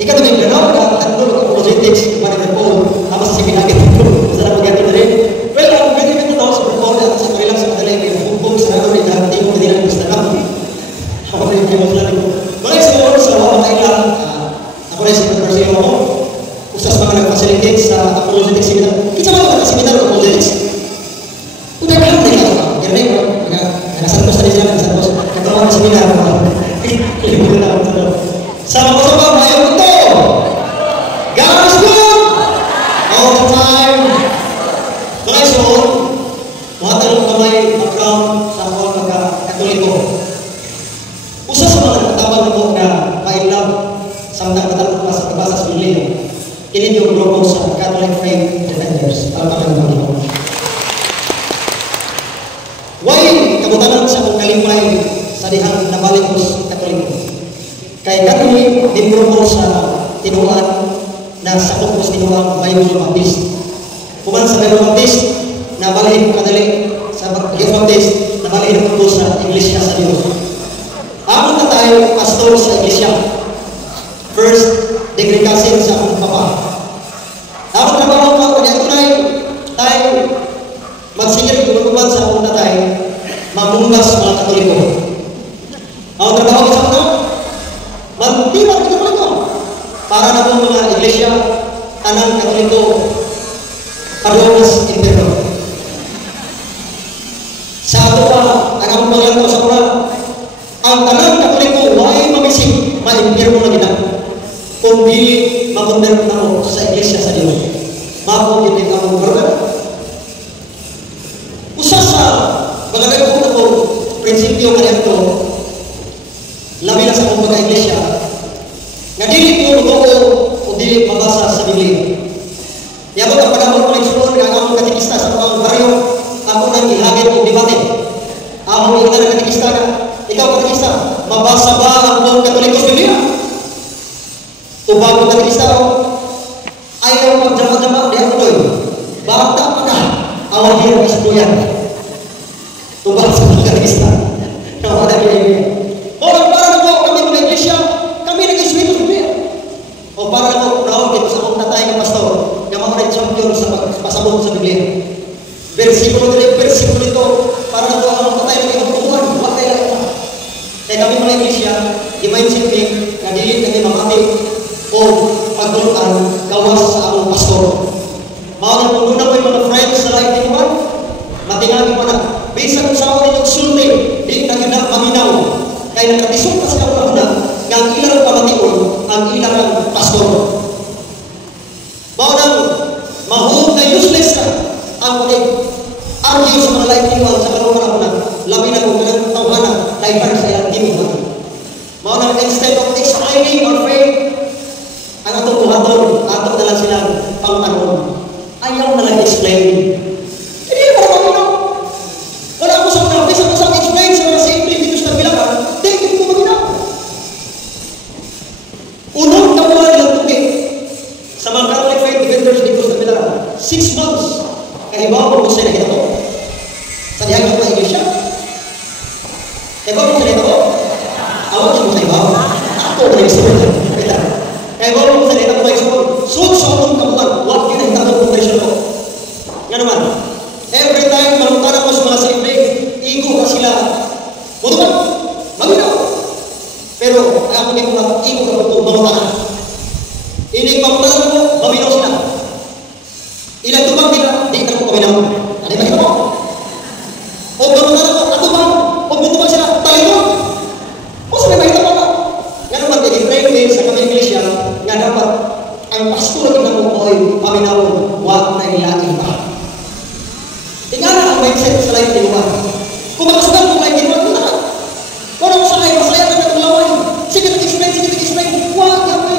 Ika na may ganaw ka, tatlo ng apologetics, kumani ng Paul, tapos sa pinagit ko, masarap mag-gato na rin. Well, ang ganyan ito tao sa Paul, at sa kanilang sa madalay, may humpong sa nato rin, dahil hindi mo kanilang gusto na kami. Ako rin kayo sa natin ko. Maraming sa Lord, sa mga kailang, ako rin sa Persiyo ako, usas mga nag-facilitate sa apologetics seminar. Kita mga nag-seminar ng apologetics? Udah ka lang rin ako. Ganyan ko, nagasantos na rin sila, nagasantos. Katawang ng seminar ako. Sama-sama mayo ito. God is good all the time. Mga isuon, mahatalong kamay background sa akong magka-Katoliko. Usa sa mga nagtatawag na po na pa-inlove sa mga nagtatawag sa kabasa sa Biblia. Kini yung grupo sa Catholic Faith Defenders. Palpakan ng Panginoon. Why kabutanan sa akong kalimay sa dihang nabalikos Katoliko? Kaya kami membro ko sa tinuan na sa kupos tinuan Bible Baptist. Kuman sa Bible Baptist, nabalhin ko kadali sa Bible Baptist, nabalhin ko sa Iglesia sa Diyos. Amon na tayo pastor sa Iglesia. First degree cousin sa akong papa. Amon trabaho ko, kanya tunay tayo magsigil kung sa akong tatay, mamunggas mga Katoliko. Amon trabaho ko sa akong magtibag kita pala ito. Para na po mga iglesia, tanang Katoliko, Paronas Impero. Sa ato pa, ang akong paglato sa Quran, ang tanang Katoliko, ay mamisig, ma-impero na gina. Kung di makonderm na mo sa iglesia sa Diyos. Mako hindi ka mong program. Usa sa mga nagpunta ko, prinsipyo kanya ito, labi na sa akong pagka-iglesia, nga dili ko lugo o dili mabasa sa Biblia. Yabot ang panahon ko nagsuon nga akong katikista sa mga baryo, ako nang ihagit o debate. Ako yung nga katikista na, ikaw katikista, mabasa ba ang buong Katolikos Biblia? Tubag ko katikista ko, ayaw mag-jama-jama, di ako doon. Bata pa ka, awal hirap ispuyan. Tubag sa mga katikista. Nawala niya. Orang para na po kami mga iglesia, kami nag-iswito sa Biblia. O para na po proud dito sa akong tatay ng pastor, na mga champion sa pasabot sa Biblia. Versikulo ito, para na po akong tatay ng ikabutuhan, huwag kayo lang ito. Kaya kami mga iglesia, di mindset na dili kami mamati o pagtulutan gawas sa akong pastor. Mga nagpuna ko yung mga friends sa life ni Juan, matingagi pa na, bisa kung sa ako ninyong sulti, di na maminaw. Kaya nakatisok pa sila una nga ang ilang pamatiyon ang ilang pastor. Mao nang mahulog na useless ka ang pag-argue sa mga life niwan sa kalungan na labi na kung ganang tawhanan lifer sa ilang tinuhan. Mao nang instead of explaining our faith, ang atong buhaton, atong na lang silang pangtanong. Ayaw na lang explain. Hindi ba kami wala ko sa mga bisa ko sa explain sa mga simple dito sa bilangan. Tingin ko maginaw. Unang tabuhan nilang tubig sa mga Catholic Faith Defenders dito sa bilangan. 6 months. Kahibaw ko sila ito. Sa dihang yung mga iglesia. Kahibaw ko sila ito. Awag siya mo sa ibaw. Ako ko nag-isipin. Kahibaw ko sila ito mga isipin. Suot sa unang tabuhan. Huwag yun ang tatong foundation ko. Nga naman. Every time malutara ko sa mga simple, igo ka sila. Buto ba? Maginaw. Pero ako din ko na igo ka ito, malutara. Ini pamutaran ko, maminaw sila. Ilang tubang nila, di ka ko maminaw. Ano yung mo? O malutara ko, atubang. O butubang sila, talito. O sabi mahita pa ka. Nga naman, i-frame din sa kami iglesia, nga dapat ang pastor na mo ay paminawon, wag na ilain pa. Tingnan ang mindset sa life ni Juan. Kung makasugan mo life ni Juan, ito na. Kung ako sakay, masaya ka na tulaway. Sige nag-explain. Huwag yapay.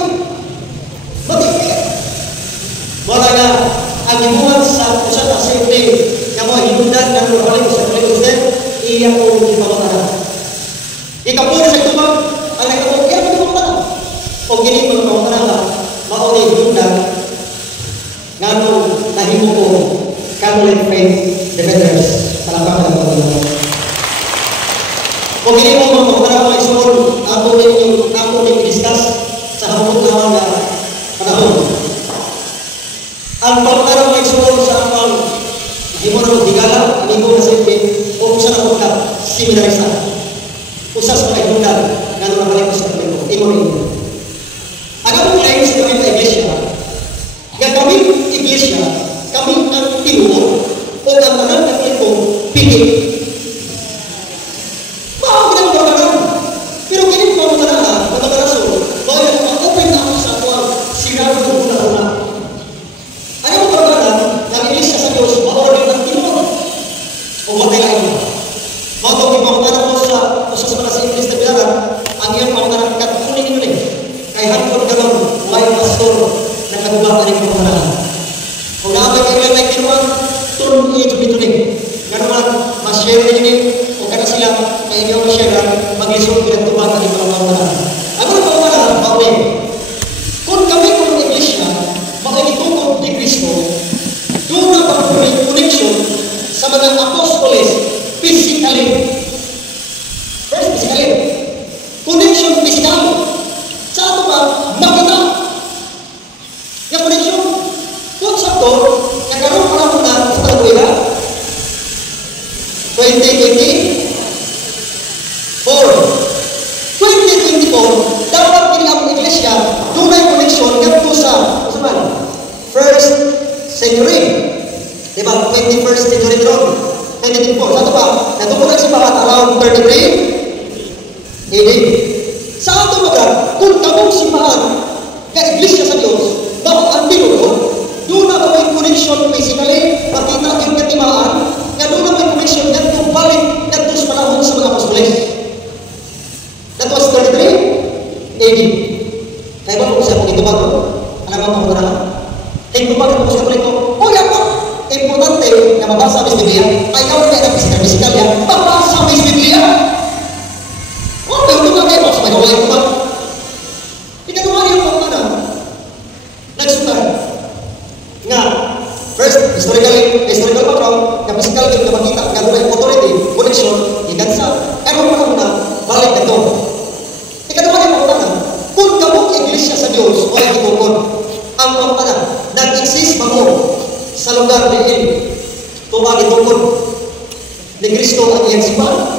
Bakit? Wala nga, ang imuhan sa usap na safety, na mo hinundan na nurhalik sa Katolikos iya ko hindi pamataran. Ikapuri sa tubang, ang nagkapuri, iya ko hindi pamataran. Kung hindi mo pamataran ka, mauli hinundan, nga nung nahimo ko Catholic Faith Defenders. Palakpakan ng Panginoon. Kung hindi mo mga mga isunod, ako din i-discuss sa hamon na ang pagkarang nagsuot sa akong hindi mo na magdigala, hindi mo na silbi, o usa na magka seminarista. Usa sa mga itundan, nga nung nabalik ko sa kapit ko. Imo rin. Ang among claims kami sa iglesia, nga kami iglesia, kami ang tinuod, o ang tanang kapit ko, pigit. Maagin ang pagkarang. Pero kini ko ang tanang na mataraso, bayan ma-open na ako sa akong sirado ng una-una. Ayaw ko pagkarang, ng iglesia sa Diyos, ma-order ng tinuod. O matay lang mo. Matong ipangutanan ko sa usas para sa English na bilaran, ang iyong pangutanan katunin nyo rin. Kay hanggang gano'n, may pastor na kagubatan ng pangutanan. Kung naabay kayo lang na kinuwag, turun ito rin. Gano'n man, mas-share nyo rin, o kada sila, kay iyong mas-share, mag-isong pinagtubatan ng pangutanan. Ang mga pangutanan, bawin. Kung kami kung iglesia, makikitungkod ni Kristo, doon na pag-may connection sa mga apostoles physically. First, physically. Connection physical. Sa ato ba, makita. Yung connection. Kung sa ito, nagkaroon pa lang na sa Taguila, 2024, dapat kini ang iglesia, doon ay connection ngadto sa first century. Diba? 21st century ron. 1924. Sa ito ba? Natutunan si Bahat around 33 AD. Sa ato mga, kung kamong si Bahat ka iglesia sa Diyos, dapat ang tinuod, doon na may connection physically, makita yung katimaan, nga doon na may connection nga itong balik nga sa panahon sa mga apostoles. That was 33 AD. Kaya ba kung siya kung ito ba ito? Alam mo kung ito na? Ito ba ito sa ito? O yan po! Importante na mabasa ang Biblia, ay kawag na physical yan, mabasa ang Biblia. O, may ito ba kayo? Sa may kawag ito ba? Ikaduhan yung pagmana, nagsutan, nga, first, historical background, na physical yung makita, nga doon ay authority, connection, ikansa, ano muna, balik ito. Ikaduhan yung pagmana, kung kamong iglesia sa Diyos, o ay itukod, ang pagmana, nag-exist ba mo sa lugar ni Il, tumagi tungkol ni Kristo ang iyang simbahan.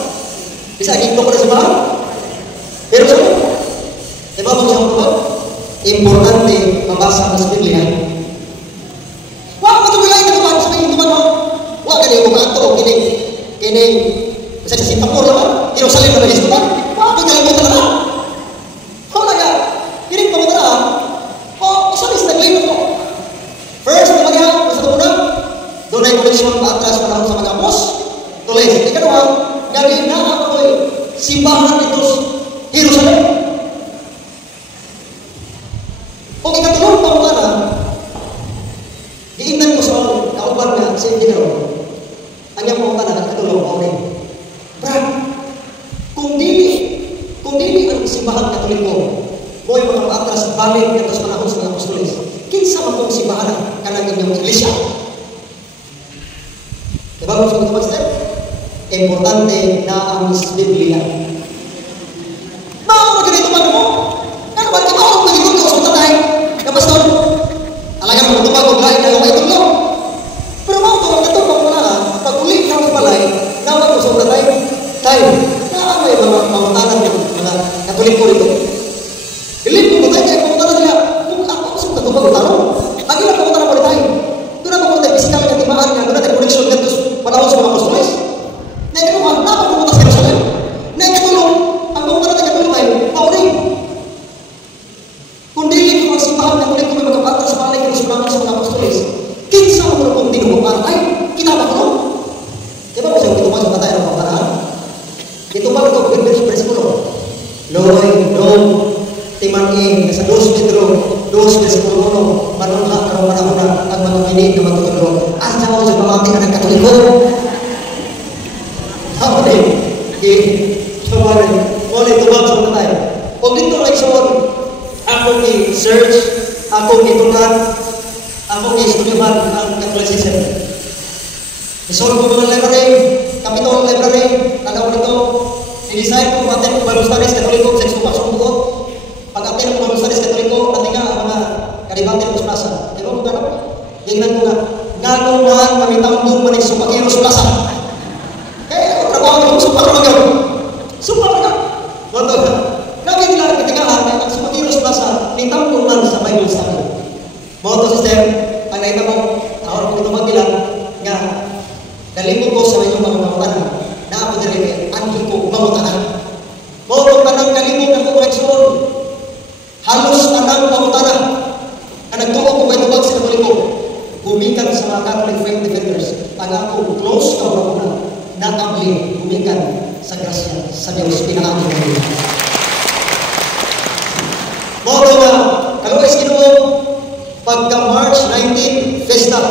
Bisa ito ko na simbahan. Pero sabi, diba mo siyang tungkol? Importante mabasa sa Biblia. Wala ka ito bilay na naman sa mga tuman mo. Wala ka niyo mga ato, kini, bisa sa Singapore naman, Jerusalem na nagis naman. Wala ka niyo talaga. Wala ka, kinig pa mo talaga. O, sabi sa naglino mo. First, naman yan, doon ay koneksyon paatras panahon sa mga apos. Tuloy, ikaduha, gagawin na ako'y simbahan ito Jerusalem. O ikatulong pa mga na, giingnan ko sa kauban na sa Indiro. Ang yung mga na, ikatulong pa ulit. Brad, kung dili ang simbahan Katoliko, boy mga paatras balik ito sa panahon sa mga apostoles, kinsa man kong simbahan ka ng inyong iglesia. Diba kung saan ito mag-step? Importante na ang Biblia. Mga ganito man mo? Ano ba? Di ba ako magiging ko sa tatay? Na pastor? Alaga mo, tumag o lain na yung maitulong. Pero mga ito, ito pa muna, pag ulit na balay, naman ko sa tatay, tayo, na may mga pamatanan yung mga Katolik ko rito. Ilip ko tayo, kaya pamatanan nila, kung ako sa tatupag o tanong, ang ilang pamatanan ko rin tayo. Doon na mga physical na timaan nga, doon natin connection nga panahon sa mga apostoles. Na ikaduha, dapat pumunta sa Jerusalem. Na ikatulong, ang pumunta natin katulong tayo, pauling. Kung dili ko magsimbahan na kulit ko may magkapatang sa palay ko sa mga apostoles, kinsa mo kung tinubukan, ay, kinaba ko. Diba po siya, ituman sa patay ng pagparaan? Ituman ko, Biblia Preskulo. Loy, Dom, Timanin, sa 2 Pedro, 2 Preskulo, manunha, karong panahon na, ang mga kinig na matutulong. Asa mo sa pamati ka ng Katoliko? Ako din. Ulit, tumang sa patay. Kung dito ay suon, ako ni-search, ako ni-tukan, ako ni-studyuhan ang Catholicism. Isolve ko ng library, Capitol Library, tanaw nito, i-design ko pati ng Bible Studies Katoliko, sa isang pagsumbuot. Pag-atin ng Bible Studies Katoliko, pati nga ang mga kadibante ng Usprasa. Di ba mo gano'n? Tingnan ko nga, gano'n nga mamitambong manig supakiros plaza. Kaya ako trabaho ko supakiros. Supakiros. Wato ka. Grabe nila kitingahan na ang supakiros plaza, nitambong man sa Bible study. Mga sister, ang nakita mo, ako ko ito magbilang, nga, dalingko ko sa inyong mga mamutanan, na ako dali, angkin ko mamutanan. Mga tanang kalingko na kong reksoon, halos anang mamutanan, na nagtuo ko kayo tubag sa kaliko, gumikan sa mga Catholic Faith Defenders, ang ako close ka na nakabli, gumikan sa grasya sa Diyos, pinakamin ng Diyos. Mga na, kalawais Ginoo, pagka March 19, Festa,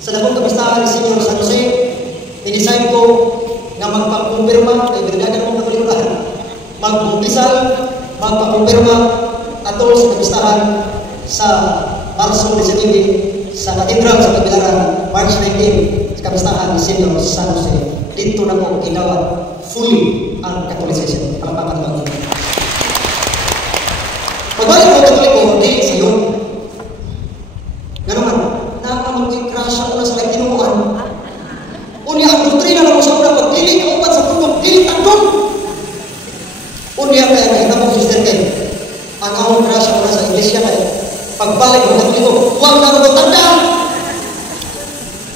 sa dakong kapistahan ni Senyor San Jose, in-design ko na magpakumpirma, ay binagagan mong katulikuhan, magbumbisal, magpakumpirma, atol sa kapistahan sa Marso 19, sa Katedral sa Tagbilaran, March 19, sa kapistahan ni Senyor San Jose. Dito na ko ginawa fully ang Catholicism, ang pagpapatawag. Pagbalik ko Katoliko, di sa iyo. Gano'n man, nakamag-crash ako na sa tinuuan. Unya, ang doktrina na mo sa una, pagdili ka upat sa tulong, dili tagdon. Unya, kaya nakita mo, Sister Ken, ang akong crash ako na sa iglesia na pagbalik ko Katoliko, huwag na mo tanda.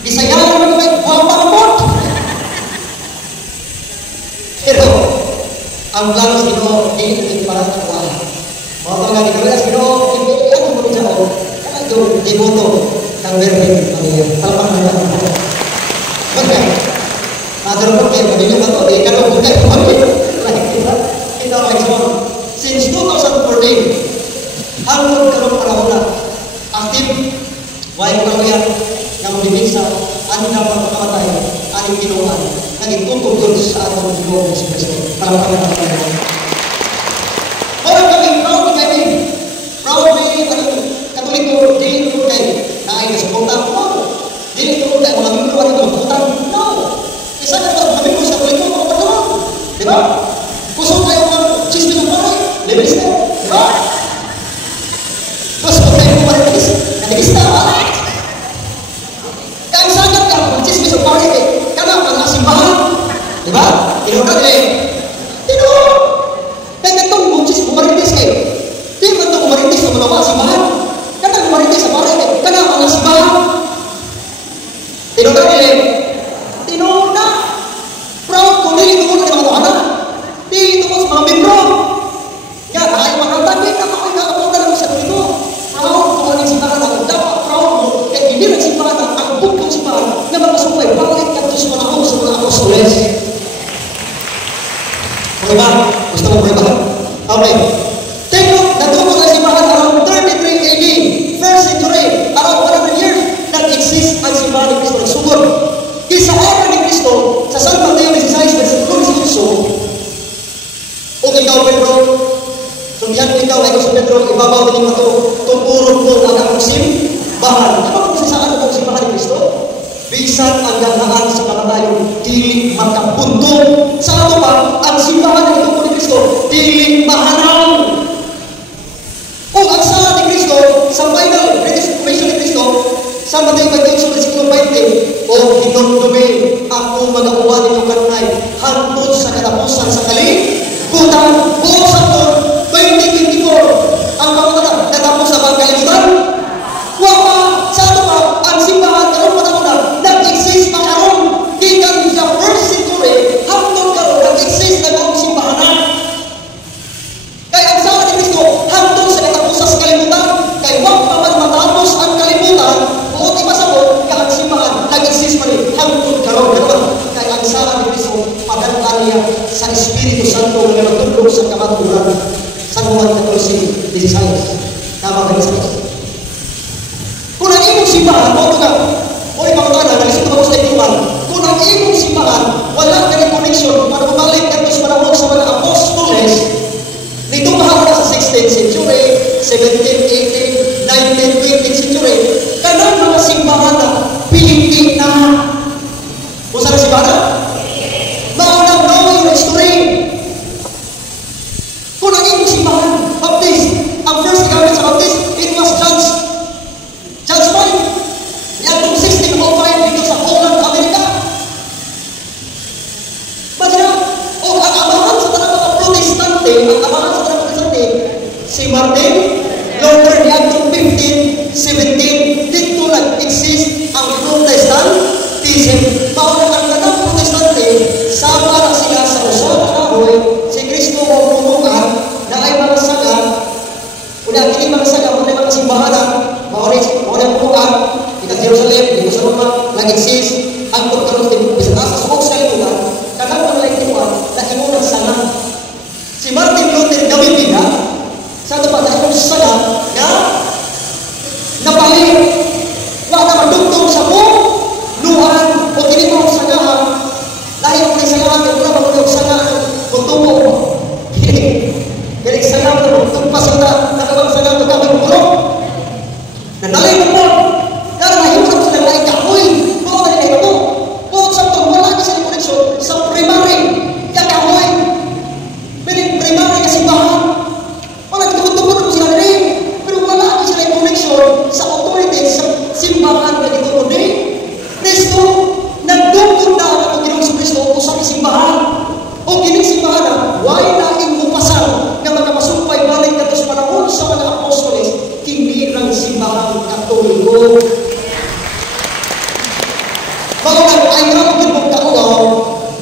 Bisayaran mo naman, huwag na mo. Pero, ang plano sa Ginoo, hindi para sa kuwan. Mga pagkakali kami na Ginoo, hindi ako mo siya ako. Kaya ito, iboto ng Virgin Maria. Palapang na naman ako. Baga, nadarap ko kayo, pabili ba ito? Di ka nung kayo pabili. Kita ako example. Since 2014, hanggang karong panahon na, active, why ko yan, nga magbibig sa aning na pagkakamatay, aning kinuhan, naging tutugod sa atong Ginoo sa Kristo. Palapang na naman. Orang kami proud kami, proud kami Katoliko, dili ko kay naay ka sa punta, no. Dili ko kay mga mimro ang punta, no. Isa ka ba mga mimro sa Katoliko, mga pagkaroon, di ba? Kusog kayo mga chismis ng pare, lebelis na, di ba? Kusog kayo mga lebelis, naligis na, ha? Kaya ang sagat ka, mga chismis ng pare, kana mga simbahan, di ba? Inunan eh, maritis kayo. Di ba ito maritis na malawa sa bahan? Kana maritis sa bahan kayo. Kana mga sa bahan. Tinuna nila. Tinuna. Proud kung dili ito muna ng mga anak. Dili ito mo sa mga membro. Yan, ay makatagin na ako ikakapunta naman sa dito. Proud kung anong simbahan ako. Dapat proud mo. Kaya hindi lang simbahan ang agbog ng simbahan na magpasupay. Balik ka ito sa mga ako sa mga apostoles. Okay ba? Gusto mo ba? Okay. Take note, natupok ang simbahan around 33 AD, first century, around 100 years, nag-exist ang simbahan ni Cristo. Nagsugod. Kisa araw ni Cristo, sa San Mateo 16, versikulo 18, o ikaw, Pedro, sundihan ko ikaw, ay sa Pedro, ibabaw din ito, tupurot mo ang akong simbahan. Ano kung saan ang simbahan ni Cristo? Bisan ang ganahan sa mga tayo, dili makapuntong. Sa ato pa, ang simbahan ng ito ni Cristo, dili mahanaw. O ang sala ni Cristo, sa final redisciplination ni Cristo, sa Mateo 28, versikulo 20, o hinumdumi ako mag-akuha ninyo kanunay, hantod sa katapusan sa kalibutan. Buong Santon, 2024, ang mga natapos sa mga kalibutan. Wapa, sa ato pa, ang simbahan karon panahon na nag-exist pa karon gikan sa first century hangtod karon nag-exist na ang simbahan. Kaya ang sala ni Cristo hangtod sa katapusan sa kalibutan, kay wa pa man matapos ang kalibutan, buot ipasabot ka ang simbahan nag-exist pa rin hangtod karon. Kay ang sala ni Cristo padalhan niya sa Espiritu Santo nga nagtulog sa kamaturan. San Juan 14:16. Tama ba sa kung ang imong simbahan, o ito nga, o ibang tanan, nalisip ako sa ituman, kung ang imong simbahan, wala ka rin connection, para mabalik ka sa panahon sa mga apostoles, nito mahal na sa 16th century, 17th, 18th, 19th, 20th century, kanang mga simbahan na Pilipin na. Kung saan simbahan? Maunang know your history. Kung ang imong simbahan, Baptist, ang first government sa Baptist, it was John's 5. sa mga mga simbahan na maunay puruan, ika Jerusalem, ika sa Roma, nag-exist, ang pagkaroon din, bisa sa subok sa itunan, kagawang lang ituan, na imunang sana. Si Martin Luther gawin din na, sa ito pa, na itong sana, na napahir, wala na madugtong sa buong luhan, o kinito ang sanahan, dahil kung nagsagahan, wala magulog sanahan, kung tumo, kaya nagsagahan mo, kung pasanda, nakawang sanahan, ito kami puro, nadalay mo po, kaya nahimunan sila na ikahoy, kung na nila ito, kung sa ito, wala ka sila koneksyon, sa primary, kakahoy, primary kasimbahan, wala kitutupon mo sila rin, pero wala ka sila koneksyon sa authority, sa simbahan na dito rin. Kristo, nagdugtong na ang Ginoong Kristo o sa simbahan. O kining simbahan na, why na ingupasal nga mga masumpay balik na sa panahon sa mga apostoles, kinirang simbahan Katoliko. Mga ayaw mo kinong kauaw,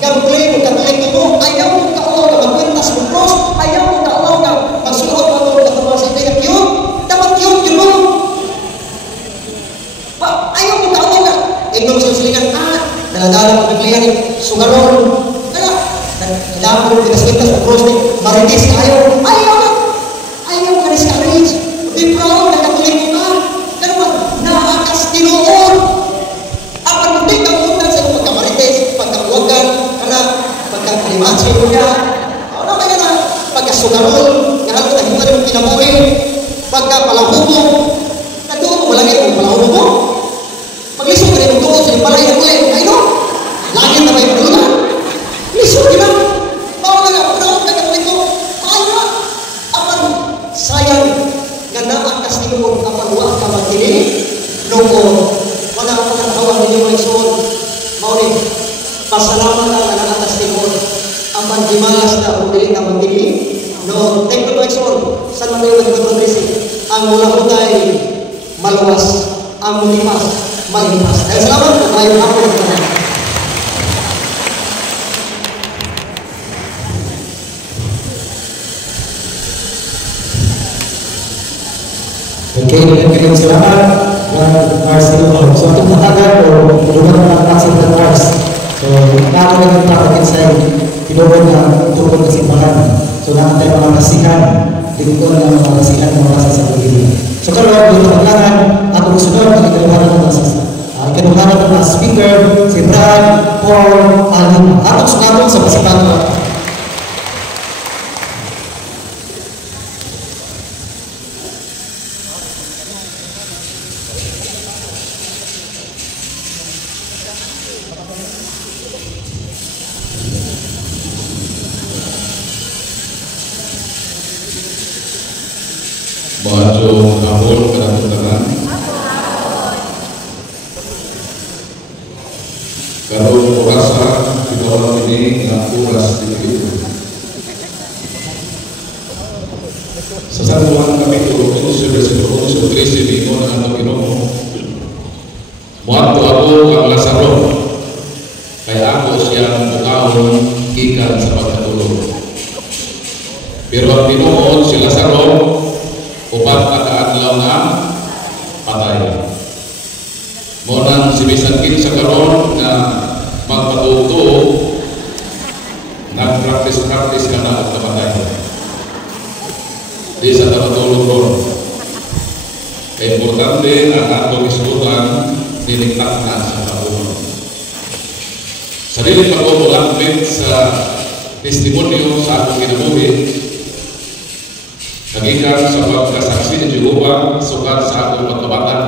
gamplay mo Katoliko mo, ayaw mo kauaw na magkwentas mo cross, ayaw mo kauaw na magsuot mo ito na tamang sa ito yun, dapat yun mo. Ayaw mo kauaw na, ikaw sa silingan, daladala mo naglayan eh, sugaron, kailangan mo pinaskintas mo cross ni maritis ka ayaw ka discourage, be proud na Katoliko ka, gano'n naakas tinuon, ang pagpuntik ang unang sa iyo, pagkamarites, pagkakuwagan, pagkakalimatsi mo niya, ano kaya na, pagkasugaron, nga halos na hindi mo pinabuhin, pagkapalahubo, na doon mo malagay mo palahubo mo, pag-lisog ka rin doon sa balay na ulit, ay no, langit na may palunan, lisog ka lang, bawal nga, proud na Katoliko, ayaw, apan sayang, nga naakas tinuon, apan wak ka magkini, noon, wala ako nakawag ninyo mga isuon, maulit, pasalamat na nga naakas tinuon, apan dimalas na kung dili ka magkini, noon, take the mga isuon, saan man kayo nagkatrisi, ang mula ko tayo maluwas, ang mulipas, malipas. Dahil salamat po, tayo ako nagkatrisi. Okay, dengan selamat dan Mars itu suatu katakan atau hubungan antara maksud dan Mars. So, kalau dengan tawakin saya hidupnya untuk kesimpulan, so nanti mengatasikan lingkungan yang mengatasikan merasa seperti ini. So kalau berkelangan atau sudah kedudukan kedudukan dengan speaker, si Brad, Paul, Alin, atau sudah seperti Bajo hapon kadang-kadang kalau kurasa di bawah ini nggak kuras dikit sesatuan kami turun sudah trisi di mana atau kinomo waktu aku ang lasaro kayak aku siang bukaon ikan sahabat turun pero kinomo si Lasaro upat keadaan lang patay. Monang si bisangkin sa karon na magpatuto nagpraktis ka na at kamatay. Di sa tabatulog ron. Kaya importante ang atong isbutan niliktak na sa kabunon. Sa dilit pag-umulakbit sa testimonyo sa atong kinabuhi, nagikan sa pagkasaksi ni Jehovah sukat sa akong pagkabata.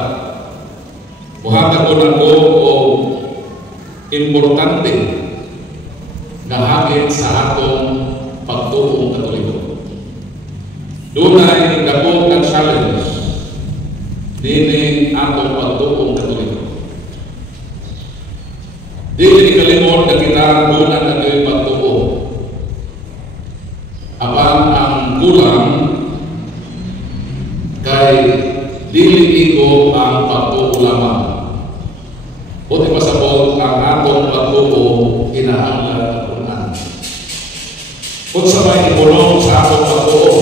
Muhatag ko na ko o importante na hagit sa akong pagtuong Katoliko. Doon ay dako ang challenge dini akong pagtuong Katoliko. Dili kalimot na kita bulan na ito'y pagtuo. Apan ang kulang kay dili iko ang pagtuo lamang. Buti pasabot ang atong pagtuo kinahanglan kunan. Kung sa may ibulong sa atong pagtuo,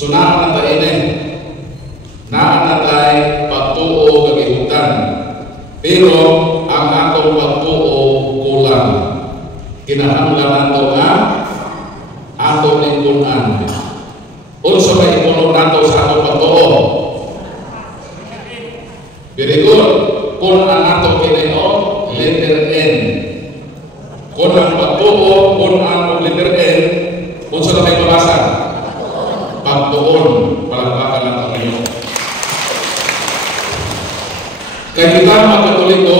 Sunaan na tayo naanatay pagtuo kagihutan. Pero ang atong pagtuo kulang. Kinahanglan nato nga atong lingkunan. Unsa ba ipuno nato sa atong pagtuo? Very good. Kung ang atong Ginoo, letter N. Kung ang pagtuo, kung ang letter N, unsa na may mabasa? Pagtuon. Palakpakan nato Ginoo. Kaya kita mga Katoliko,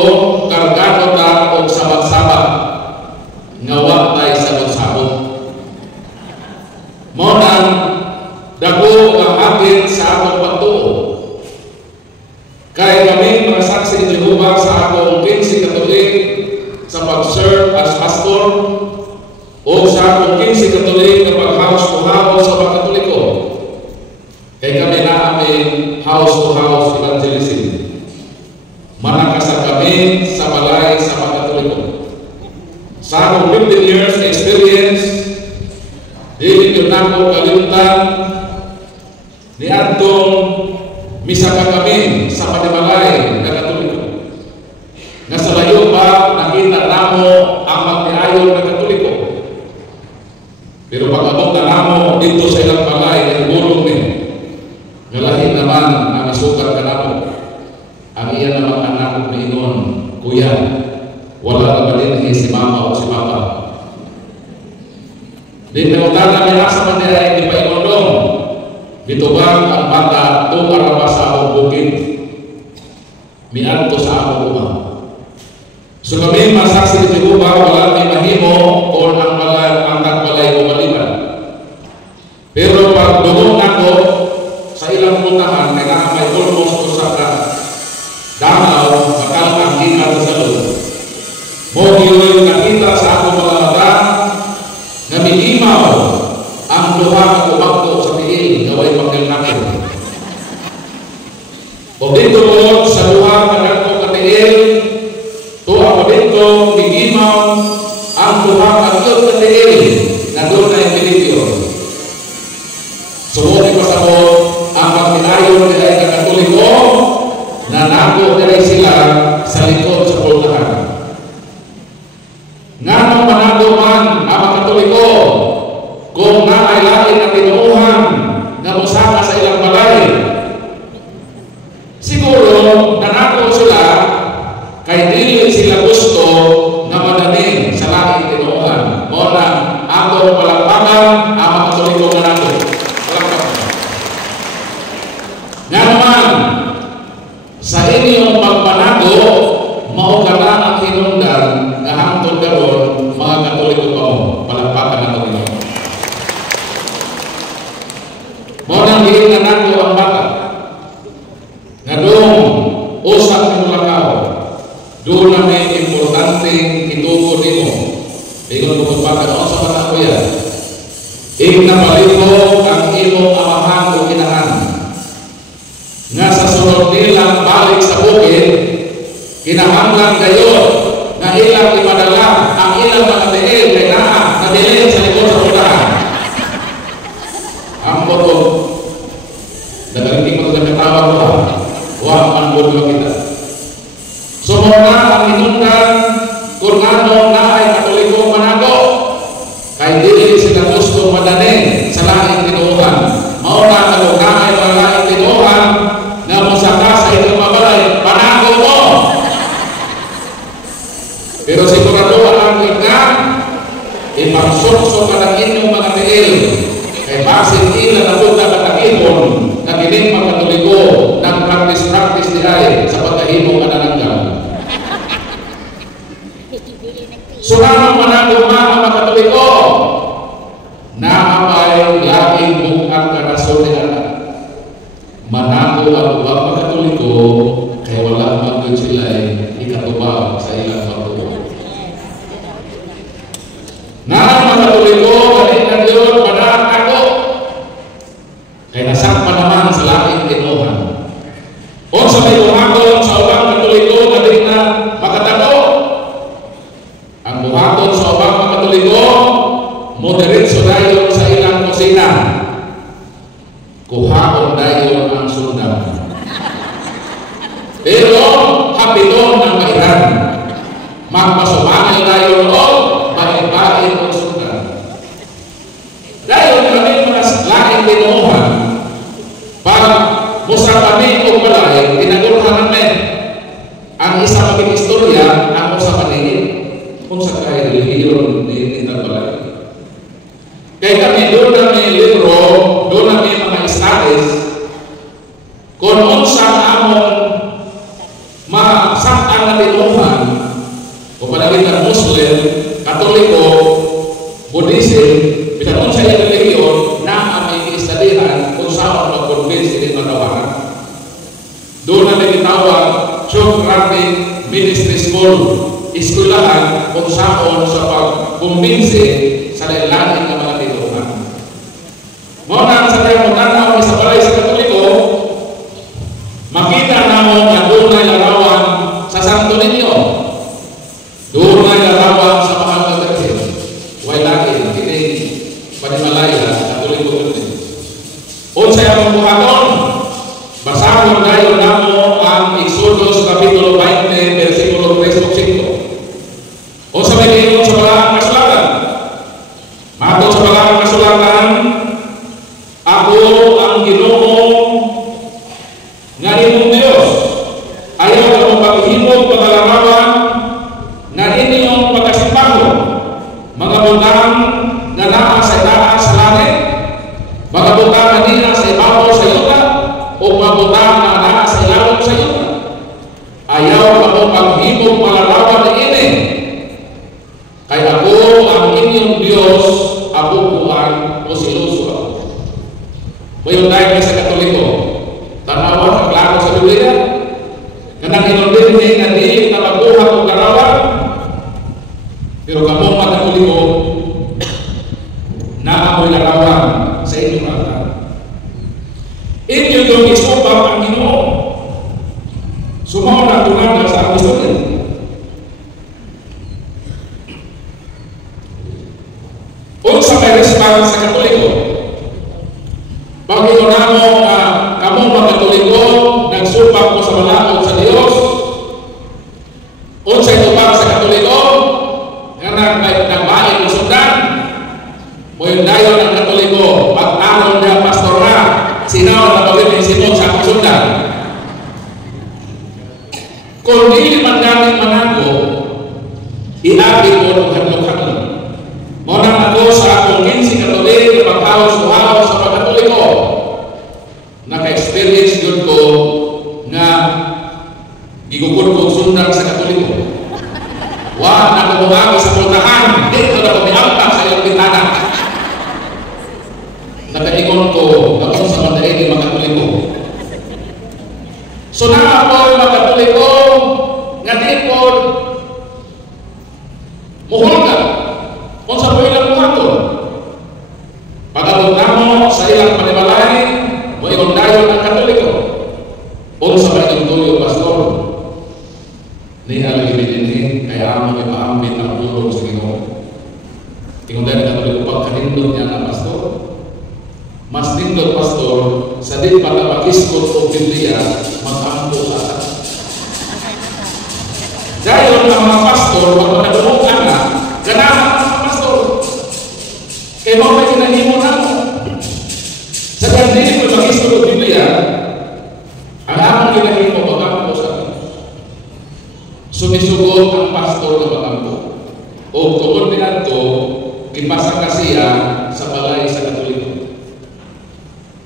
kargado ta og sabat-sabat nga wa tay sabot-sabot. Mao nang dako ang atin sa atong pagtuo. Kaya kami mga saksi ni Jehovah sa akong 15 Katolik sa pag-serve as pastor o sa akong 15 Katolik na pag-house to house sa mga Katoliko. Kaya kami na aming house to house evangelism. Manakasal kami sa balay sa mga Katoliko. Sa akong 15 years experience, dili ko na ko kalimutan ni Antong misaka kami sa panimalay na Katoliko. Nga sa layo pa, nakita namo ang magtiayon na Katoliko. Pero pag-abot na namo dito sa ilang balay, ang gulong ni, ngalahin naman ang isukat ka namo. Ang iya namang anak ni Inon, kuya, wala na ba din si mama o si papa? Di namutan namin asa man nila hindi pa inondong. Bitubang ang bata ito para sa akong bukid. Mianto sa akong uma. So kami masaksi ni Jehovah, wala may mahimo o ang tagbalay o maliban. Pero pag dumong ako sa ilang puntahan, may nakamay almost o sa damaw, bakal ang gikan sa loob. Mo giyoy nakita sa akong mga mata na minimaw ang duha ka kumakto sa tiil gaway pagkalnakit. O dito po sa duha ka tiil, tuwa ko dito minimaw ang duha ka tiil na doon ay pinityo. Sumunin pa sa mo ang pagtinayon nila ay Katoliko na nago nila sila sa likod sa pultahan. Nga nang manago man ang Katoliko kung naailain na tinuuhan na musaka sa ilang balay, siguro nanago sila kay dili sila gusto na madanin sa laking tinuuhan. O na atong palakpakan ang Katoliko nga nato. Nga naman sa inyong pagpanago, mao ka na ang hinungdan na hangtod karon mga Katoliko pa mo. Palakpakan nato nila. Mao nang giingnan nato ang bata. Nga doon, usak ng lakaw. Doon na may importanteng itugo nimo. Ingon mo pagpakan o sa bata ko yan. Ignabalito ang imong amahan o kinahan. Nga sa sunod nilang balik sa bukid, kinahanglan kayo na ilang ipadala ang ilang mga tiil kay naa na dilin sa likod sa pultahan. Ang boto, nagaliting mo sa katawag mo, huwag man boto kita. Sumod na ang hinungdan kung ano na ay Katoliko manago. Kay dili sila gusto madanin sa laing tinuuhan. Mauna kung na ay mga laing tinuuhan na musaka sa ilang mabalay, panago mo. Pero sigurado ang ikan, ipagsukso ka ng inyong mga tiil. Kay basin ila na punta katakipon na gining mga Katoliko ng practice nila sa pagkahimo manananggal. Sunang manago mga Katoliko na apay laging bukang karason ni anak. Manago ang mga Katoliko kay wala magod sila ikatubag sa ilang pagtuo. Na mga Katoliko kanina yun manang ako kay nasakpa naman sa laking tinuhan. O sa may buhaton sa ubang Katoliko na din na makatago. Ang buhaton sa ubang mga Katoliko moderate so dayon sa ilang kusina. kuhaon dayon ang sundan. Pero hapiton ng kailan, magpasumanay dayon o bain-bain ang sundan. Dayon kami mga laing tinuuhan, pag musa kami o balay, tinagulhan namin ang isang maging istorya ang musa paningin kung sa kaya relihiyon ni Balay. Kaya kami doon namin libro, doon namin mga studies, kung unsa amon masaktan na tinuhan, kung palagay ng Muslim, Katoliko, Buddhism, bisan unsa yung relihiyon na aming istadihan kung saan mag-convince din matawaran. Doon namin itawag Geographic Ministry School, eskwelahan kung saan sa pag-kumbinsi sa lain-lain ng mga tinuhan. Muna sa tayo magtanaw sa balay sa Katoliko, makita namin na doon ay larawan sa Santo Niño. Doon ay larawan sa mahal na Virgin. Huwag lagi, kining panimalaya, Katoliko din. Unsay ang buhaton, basahon tayo namo ang Exodus Kapitulo 20, versikulo 3 o 5. Unsa may giingon sa balaang kasulatan? Matod sa balaang kasulatan, ako ang Ginoo nga imong Dios. Ayaw ka mong paghimog pagalarawan nga inyong pagkasimpahon, mga butang nga naa sa itaas sa langit, mga butang nga diha sa ibabaw sa yuta, o mga butang nga naa sa ilalong sa yuta. Ayaw ka mong paghimog pagalarawan na ini, kay ako ang inyong Diyos, ako kuan o siluso ako. Ngayon dahil sa Katoliko, tanawa ang klaro sa Biblia, na nag-inordinhin na di na magbuhat o larawan, pero kamong mga Katoliko, na ako'y larawan sa inyong altar. Inyo yung isubak ang Ginoo. Sumaw na tunang sa Apostolin. Unsa may response sa Katoliko? Pag inunamo nga kamong mga Katoliko nagsubak mo sa balaod sa Dios, unsa itubang sa Katoliko nga nagbain mo sundan, mo yung dayon ng Katoliko pag-aron niya pastor na sinaw na pagin yung simot sa akong sundan. Kung di man namin manako, iabig mo ng hadlok-hadlok. Muna ako sa akong 15 katulig na paghawas-hawas sa pagkatoliko. Naka-experience yun ko na gigugod ko sundan sa katoliko. Wala na kumuhago sa pultahan, dito na kumiampak sa iyong bintana. Nakaikon ko ako sa madaig ng mga katoliko. So na ako yung mga katoliko nga tipod muhulga kung sa po ilang buhaton. Pag-abot namo sa ilang panimalay, mo iyon dayon ang Katoliko. O sa kanyang tuyo, pastor, ni alagibinin, kaya mo ipaambit ang tulong sa Ginoo. Tingnan dahil Katoliko pagkanindot niya na pastor. Mas nindot pastor, sa di pagkapakiskot o Biblia, mag-ampo sa atas. Dahil ang mga pastor, pag magkatulungan na, ganahan ang mga pastor. Kaya mga may kinahimo na mo. Sa kandili ko mag-iskot o Biblia, ang among kinahimo mag-ampo sa atin. Sumisugod ang pastor na mag-ampo. O tungkol din ito, ipasa kasiya sa balay sa Katoliko.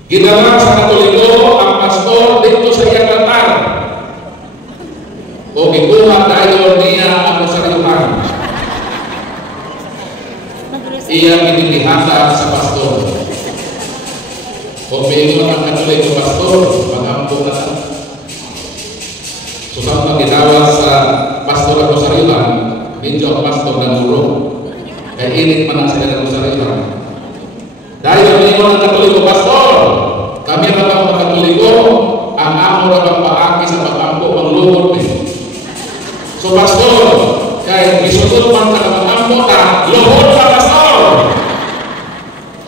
Ginawa sa Katoliko ang pastor dito sa iyang altar. O gikuha tayo niya ang sarilihan. Iya pinilihasa sa pastor. O pinilihasa ang Katoliko pastor, mag-ampo na lang. Susang na ginawa sa pastor at sarilihan, medyo ang pastor na guro. Kaya init man ang sila ng sarilihan. Dahil ang pinilihasa ng Katoliko pastor, kami ang mga Katoliko, ang amo na pagpaaki sa pag-ampo manglubot ni. So pastor, kaya isusunod man ka na mag-ampo na, lubot sa pastor.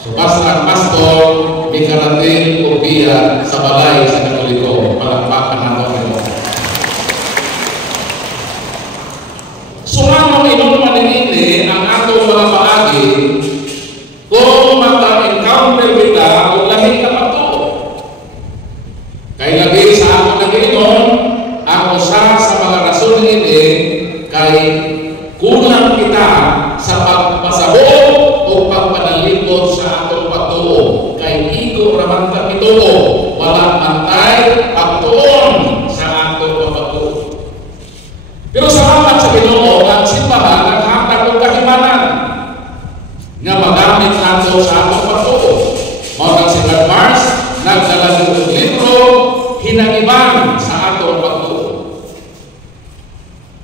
So basta ang pastor, may karating o gikan sa balay sa Katoliko. Palakpakan nato kayo. Sumama inon maningini ang atong mga paagi kung maka-encounter kita o lahing kapatuo. Kay lagi sa ako nag-inon, ang usa sa mga rason ini kay kulang kita sa pagpasabot o pagpanalipod sa atong pagtuo. Kay igo raman ta pituo, wala mantay pagtuon sa atong pagtuo. Pero salamat sa Ginoo, ang simbahan naghatag og kahimanan nga magamit nato sa atong pagtuo. Mao nang si Brad Mars nagdala ng libro hinagiban sa atong pagtuo.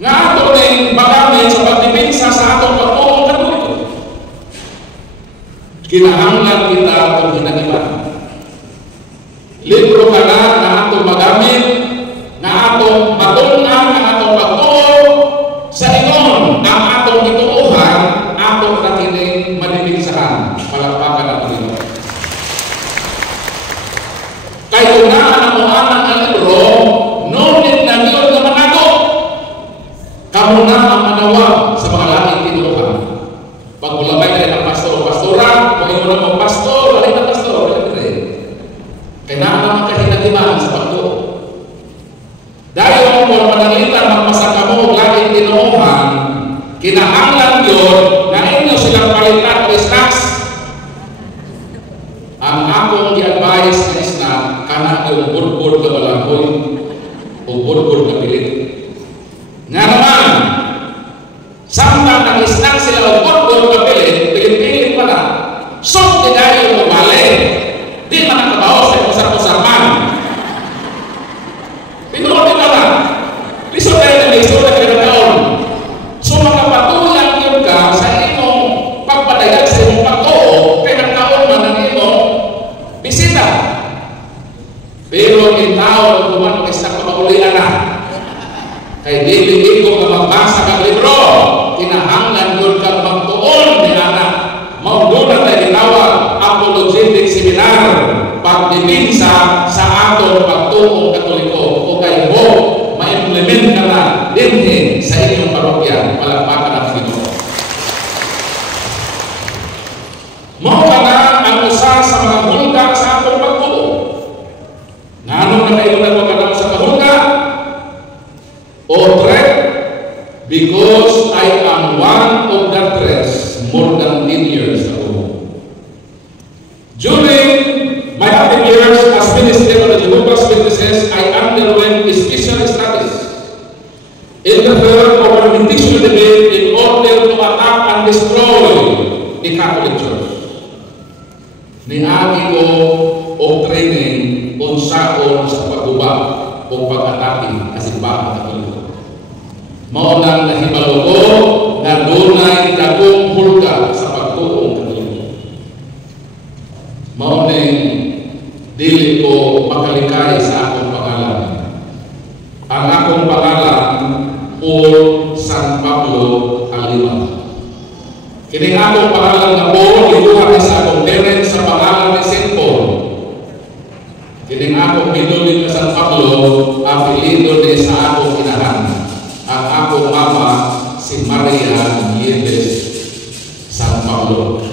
Nga ato ning magamit sa pagdipinsa sa atong pagtuo Katoliko. Kinahanglan kita itong hinagiban. Libro ka na atong magamit, na atong matun-an ang atong pagtuo sa ingon ang atong ituuhan, atong nakining manipinsahan. Palakpakan natin ito. Kaya kung naan ang libro, nunit na yun na manago. Kamu na ang manawag sa mga langit tinuuhan. Pag ulabay kayo ng pastor o pastora, kung imo na mong pastor, wala na pastor, wala na rin. Kaya naman kahinagiman sa pagtuo. Dahil kung mananglitan magpasaka mo langit tinuuhan, kinahanglan yun na inyo silang palitan o snacks. Ang akong i-advise na snack, kana yung burbur na balangoy o burbur na pilit. Nga naman, samtang nag-snack sila o burbur na pilit, pilit-pilit pala. So, di dahil yung mabali, di man nakabaho sa kusar-kusarman. Pinulit na lang. Liso tayo na liso na kinakaon. So, makapatulang yun ka sa imong pagpadayag sa imong pagtuo, kaya nagkaon man ang imong bisita. Pero in tao, kuman mag-snack pa maulian na. Kay di ko ka magbasa kang libro, kinahanglan yun kang magtuon ni anak. Mauguna tayo tinawag apologetic seminar, pagdipinsa sa atong pagtuo Katoliko. O kay mo, ma-implement ka na din sa inyong parokya. Palakpakan natin ito. Mo ka na ang usa sa mga hulga sa atong pagtuo. Ngano na kayo nagpagkanaw sa kahulga? O threat? Because I am one of that threats more than 10 years ago. During my active years as minister of the Jehovah's Witnesses, I underwent special studies in the field of argumentation debate in order to attack and destroy the Catholic Church. Niagi ko o training kung saon sa pagubak o pag-atake sa simbahan Katoliko. Maunang nahibalo ko na dunay dagong hulga sa pagtuong Katoliko. Maunang dili ko makalikay sa akong pangalan. Ang akong pangalan, Paul San Pablo Alima. Kining akong pangalan na Paul, ituha sa akong parents sa pangalan ni St. Paul. Kining akong middle name na San Pablo, apelido ni sa akong inahan. Ang akong mama, si Maria Nieves San Pablo.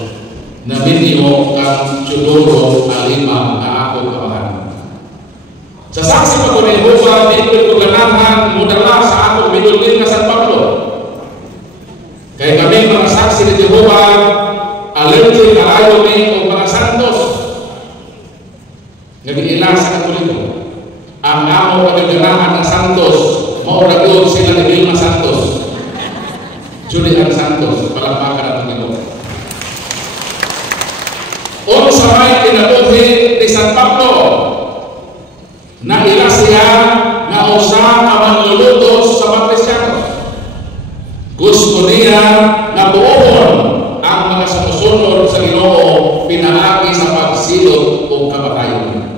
Naminyo kang Chudoro Alima na akong kamahan. Sa saksi pa ko ni Jehovah, di ko ganahan mudala sa akong middle name na San Pablo. Kaya kami mga saksi ni Jehovah, allergic na ayaw ni mga santos. Nag-iilang sa Katoliko. Ang amo kagaganahan ng santos, mauragod sila ni Vilma Santos. Julian Santos, palakpakan natin ito. O sa may kinatuhi ni San Pablo, na ila siya na usa ka manlulutos sa mga Kristyano. Gusto niya na buohon ang mga sumusunod sa Ginoo pinaagi sa pagsilot o kamatayon.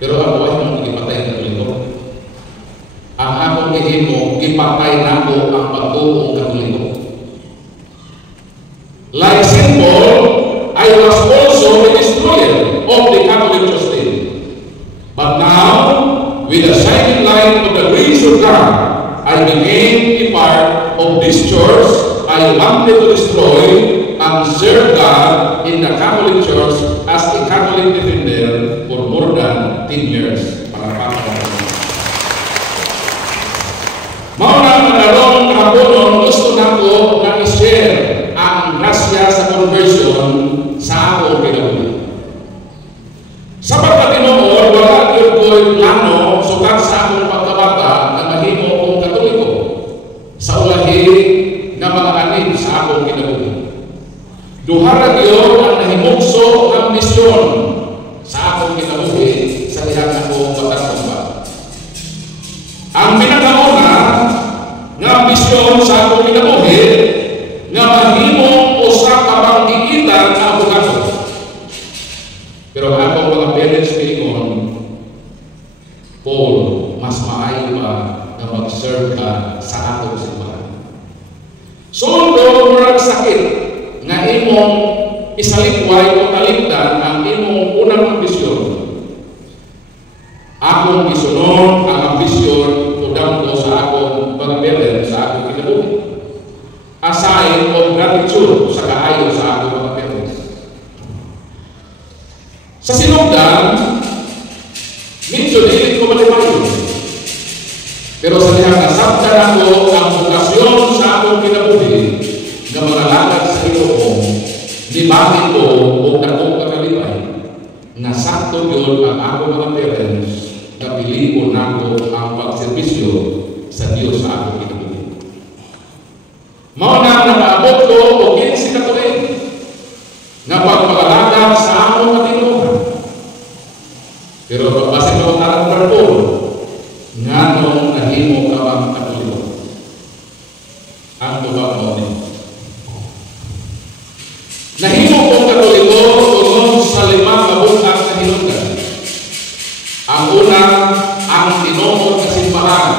Pero ang buhay mong ipatay ng Katoliko. Ang akong ihimo, ipatay na ko ang pagtuong Katoliko. Like St. Paul, I was also a destroyer of the destroy and serve God in the Catholic Church as a Catholic defender for more than 10 years. Mauna nadarong kahaponon, gusto na ko na i-share ang grasya sa conversion sa akong kinabuhi. Sa pagkatinood, wala yun ko'y plano sukat sa akong pagkabata na mahimo kong Katoliko sa ulahi na mga anin sa akong kinabuhi. Duharag yun ang nahimugso ng misyon sa akong kinabuhi sa lihat akong batas-bata. Ang pinakauna nga misyon sa akong kinabuhi nga mahimong usa ka panggigitan sa abogado. Pero akong mga parents pilingon, Paul, mas maayo pa na mag-serve ka sa atong simbahan. So, murag sakit nga imong isalikway o kalimtan ang imong unang ambisyon. Akong gisunod ang ambisyon tudang ko sa akong mga parents sa akong kinabuhi. Aside of gratitude sa kaayo sa akong mga parents. Sa sinugdan, medyo dilit ko malipayon. Pero sa dihang nasabtan ako ang bukasyon sa akong kinabuhi na mga lakad sa Ginoo, libatin ko o dakong kakalipay na sakto yun ang akong mga parents na piliin nako ang pagserbisyo sa Diyos sa akong kinabuhi. Mao na nakaabot ko o 15 ka tuig na pagpalagad sa akong katinuhan. Pero pagbasin ko tarang barpon, nga nung nahimo ka bang Katoliko? Ang tubag mo din. Nahimo kong Katoliko tungkol sa 5 kabukang na hinunggan. Ang una, ang tinungkol na simbahan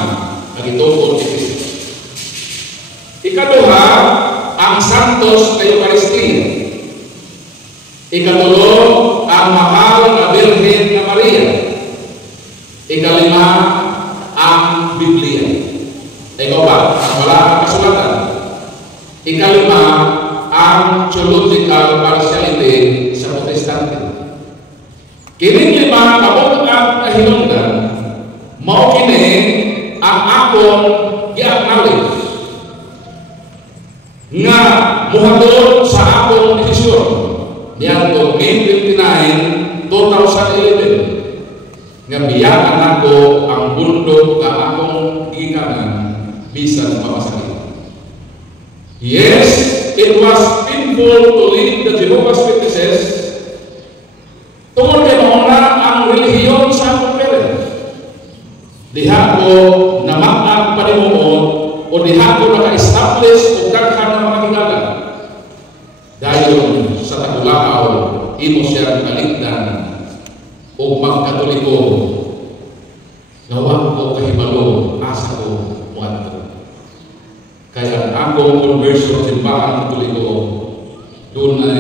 na itungkol ni Kristo. Ikaduha, ang Santos na Eucharistia. Ikatulo, ang mahal na Birhen na Maria. Ikalima, ang Biblia. Ikaw ba? Ang wala ang kasulatan. Ikalima, ang theological partiality sa Protestante. Kining 5 kabukang na hinungdan, mao kini ang akong i-acknowledge nga muhatod sa akong desisyon niadtong May 29, 2011 nga biyakan ako ang bundok nga akong gikanan bisan pamasakit. Yes, it was painful to lead the Jehovah's Witnesses tungkol kay mauna ang relihiyon sa akong parents. Diha ko namakang panimuon o diha ko naka-establish o daghan ng mga higala. Dayon sa tagulaaw, imo siyang kaligdan o magkatoliko. Nawag ko kahibalo, asa ko muadto. Kaya ang akong conversion sa simbahan katoliko, doon ay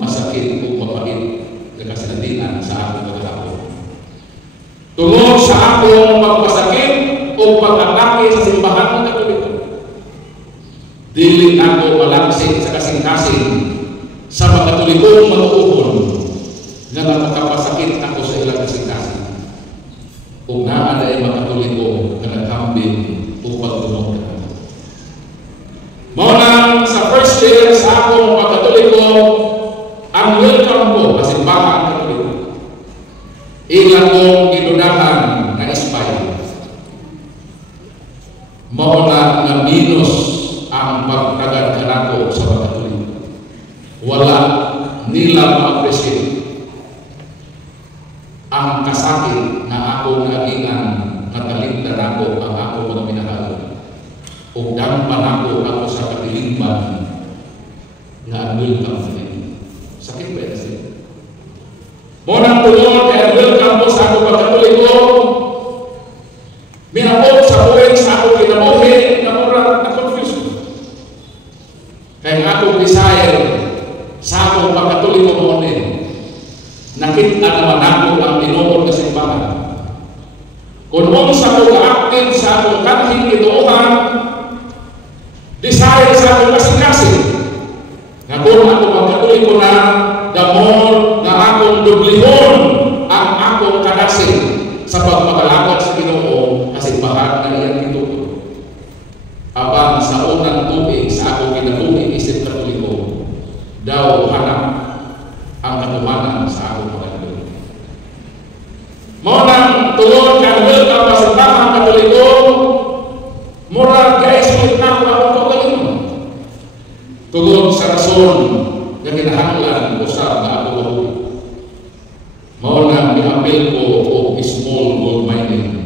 masakit o mapait na kasinatinan sa akong pagkatapon. Tungod sa akong magpasakit o pag-atake sa simbahan ng katoliko, dili ako malangsing sa kasing-kasing sa mga katolikong matuupon na nakakapasakit ako sa ilang kasing-kasing. Kung naan ay mga katoliko na naghambing o pagtunod ka. Maunang sa first year sa akong pagkatoliko, ang welcome ko sa simbahan katoliko. Ilan kong inunahan na espay. Mauna na minus ang pagtagad kanako sa mga katoliko. Wala nila ma-appreciate ang kasakit na ako nagingan nataligdan ako ang ako mga minahal. O dampan ako sa katilingban na welcome sa inyo. Sakit ba yan? Monang tulong kaya welcome po sa ako pagkatoliko. Minapot sa buhay sa ako kinabuhi na mura na confusion. Kaya ako desire sa ako pagkatoliko mo din. Nakita naman ako ang tinukol na simbahan. Kung mo sa ako ka-active sa akong kanhing ituuhan, desire sa akong kasing-kasing patuloy ko na damon nga akong dublihon ang akong kadasig sa pagmagalakad sa Ginoo kasi bahag na iyang gituod. Apan sa unang tubig sa akong kinabuhi isip Katoliko, daw hanap ang katumanan sa akong pagkatuloy. Maunang tulod ang welcome pa sa tamang Katoliko, murag guys, wait na akong pagkalimon. Tulod sa rason nga kinahanglan usab nga ako mabuhi. Maunang miapil ko o small gold mining.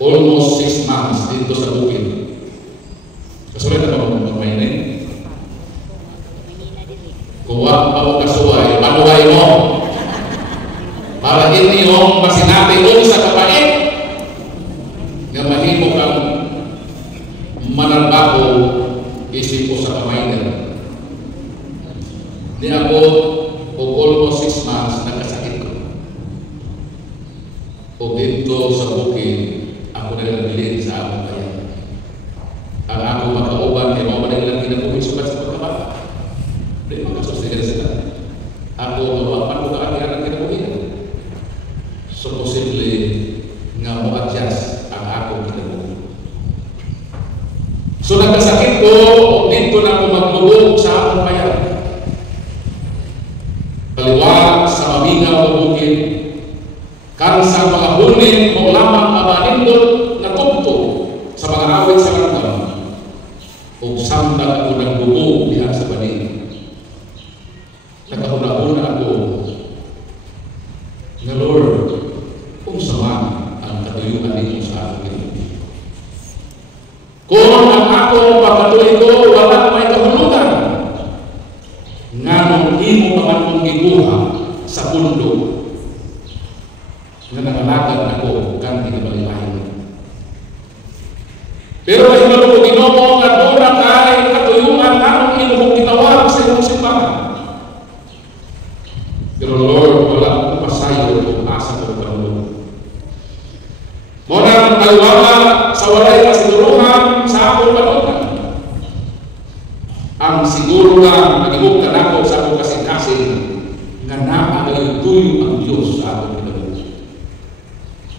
Almost 6 months dito sa bukid. Kasulit na ba gold mining? Kuha pa mo kasuway, panuway mo. Para inyong masinabi ko sa kapait nga mahimo kang manarbaho isip ko sa kamay ni ako o almost 6 months nakasakit ko. O dito sa bukid, ako na nabilin sa akong bayan. Ang ako makauban, kaya mga lang kinabuhi sukat sa pagkabata. Hindi makasustigan sila. Ako mawapan ko kaagyan ang kinabuhi. So posible nga mo adjust ang akong kinabuhi. So nagkasakit ko, dito na ako maglubog sa akong bayan. Kaliwag sa mamingaw na bukid, kan sa mga hunin mo lamang mabalindot na tugto sa mga awit sa langgam, o samdag ako ng bubog diha sa banin. Nakahuna-huna ako na Lord, kung saman ang katuyuan nito sa akin. Kung ang akong pagkatuloy ko, wala may kahulugan, nga nung imo paman kong gikuha sa pundo nga nangalagad ako kan kinabalibayan. Pero mahimalo ko Ginoo nga doon na kay katuyuan anong inuhong gitawag sa iyong simbahan. Pero Lord, wala akong pasayo kung asa ko kaluluwa. Muna kaliwala sa walay kasiguruhan sa akong panunan. Ang siguro lang nagibugtan ako sa akong kasing-kasing nga naagayutuyo ang Diyos sa akong kinabuhi.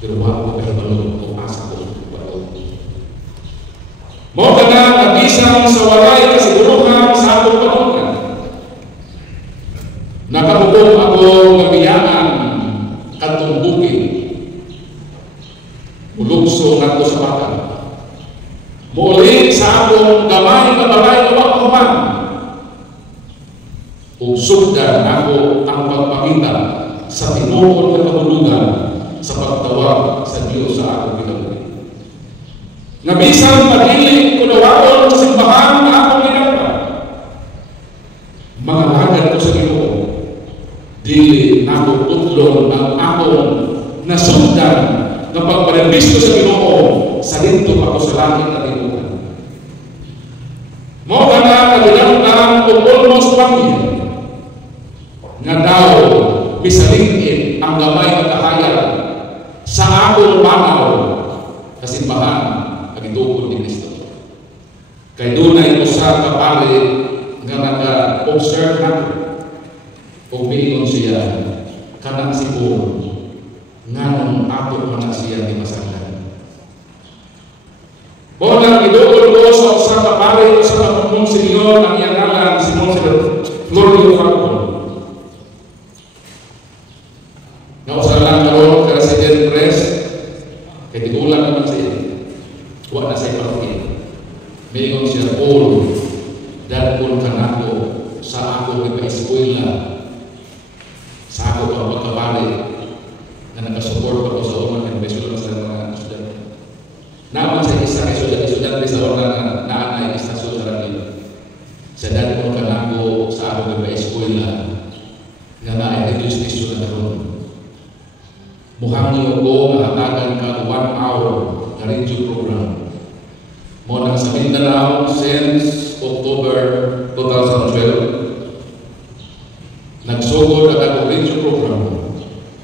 Pero wala ko kahibalong kung asa ko balong. Mo ka na nagisang sa walay kasiguruhan sa akong panunan. Nakabukong ako ngabiyangan kantong bukid. Mulugso nga ko sa bakal. Muli sa akong gamay na bagay na wakuman. Kung sugdan ako ang pagpakita sa tinuod na kahulugan sa pagtawag sa Diyos sa akong kinabuhi. Nga bisan paghiling ko nawakon sa simbahan na akong ginagawa. Mga lagad ko sa Ginoo, dili na ako utlon ang akong nasugdan na pagparebis ko sa Ginoo sa dito ako sa langit na tinuod. Mo ka na kaginamtan kung almost 1 year nga daw misalingin ang gamay na kahayag sa akong panaw kasimbahan ang itukod ni Kristo. Kay dunay usa ka pali nga nag-observe nato o miingon siya kanang si Paul nganong ako man siya di masanggan. Bolang idukol ko sa usa ka pali sa pamumong Senyor ang iyang ngalan si Monsignor Florio Falcon. Nausalan karon ka Resident Press kay tigulang naman siya. Wa na siya pagkin. Miingon siya Paul dadpon kanako sa ako ipa-eskwela sa ako pagkabali na nagasupport ako sa umang investor sa mga estudyante. Naman sa isa estudyante sa unang naanay istasyon sa radio. Sa dadpon kanako sa ako ipa-eskwela nga na-reduce issue na karon. Muhangyo ko mahatagan ka 1 hour na radio program. Mo nang sa Mindanao since October 2012. Nagsugod ang akong radio program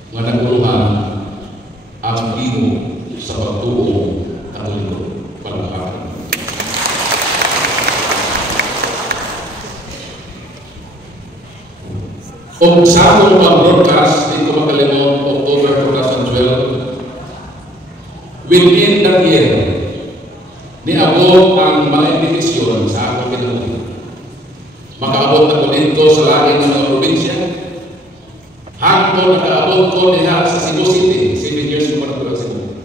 nga naguluhan ang imo sa pagtuo Katoliko. Palakpakan. O sa akong pag-broadcast, di ko makalimot, October 2012, within that year, niabot ang mga invitasyon sa akong kinabuhi. Makaabot ako dito sa laing ng probinsya. Hangtod nakaabot ko diha sa Cebu City, 7 years ko pa sa Cebu.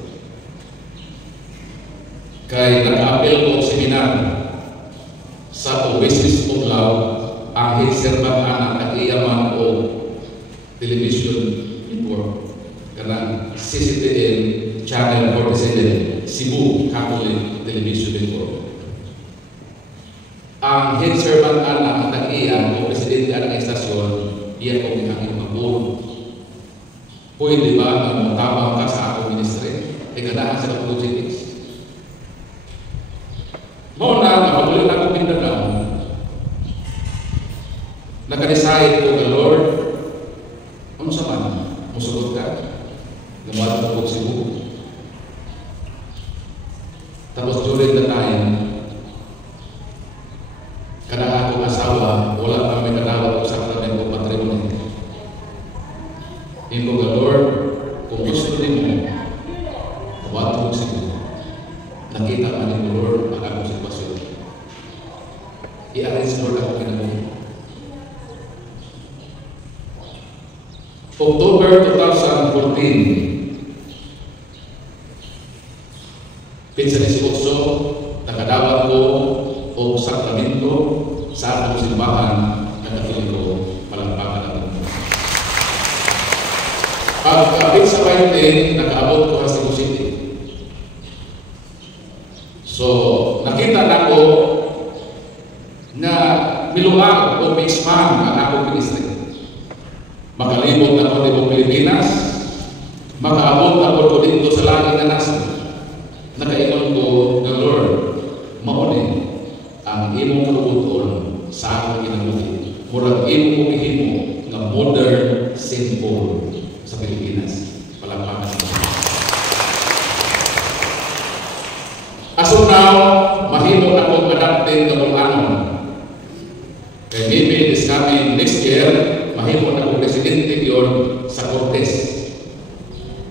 Kay naka-apel ko seminar sa Oasis Puglao, ang hitserban anak at iyaman o television network kanang CCTN Channel 47 Cebu Catholic Television Network. Ang hitserban anak at iyan o presidente ang estasyon, iya ko ang magburo. Pwede ba ang matabang ka sa akong ministry? E ganahan sa kapulusitis. Muna, napatuloy na akong Mindanao. Naka-decide ko ka, Lord, ano sa man? Musugot ka? Gamalat ko sa Cebu. Tapos during the time, kada akong asawa, wala pa may kanawat sa katanay ko patrimony. Hindi ko ka, Lord, kung gusto din mo, tawad ko sa Cebu. Nakita ka ni mo, Lord, ang akong sitwasyon. I-arrange, Lord, ako kinabuhi. October 2014, Pinsa 18, nakadawat ko o sakramento sa akong simbahan na Katoliko, Palangpakan natin. Pagkabit sa 20, nakaabot ko sa Cebu City. So, nakita na ko na miluwag o may-expand ang akong ministry. Makalibot ako dito Pilipinas, makaabot ako dito sa langit na nasa. Nakaingon ko, the Lord, mauni ang imong kalubuton sa akong kinabuhi. Murag imong kumihimo ng modern St. Paul sa Pilipinas. Palangpakan. As of now, mahimo na kong adaptin ng anon. Kaya maybe this coming next year, mahimo na kong presidente yun sa Cortes.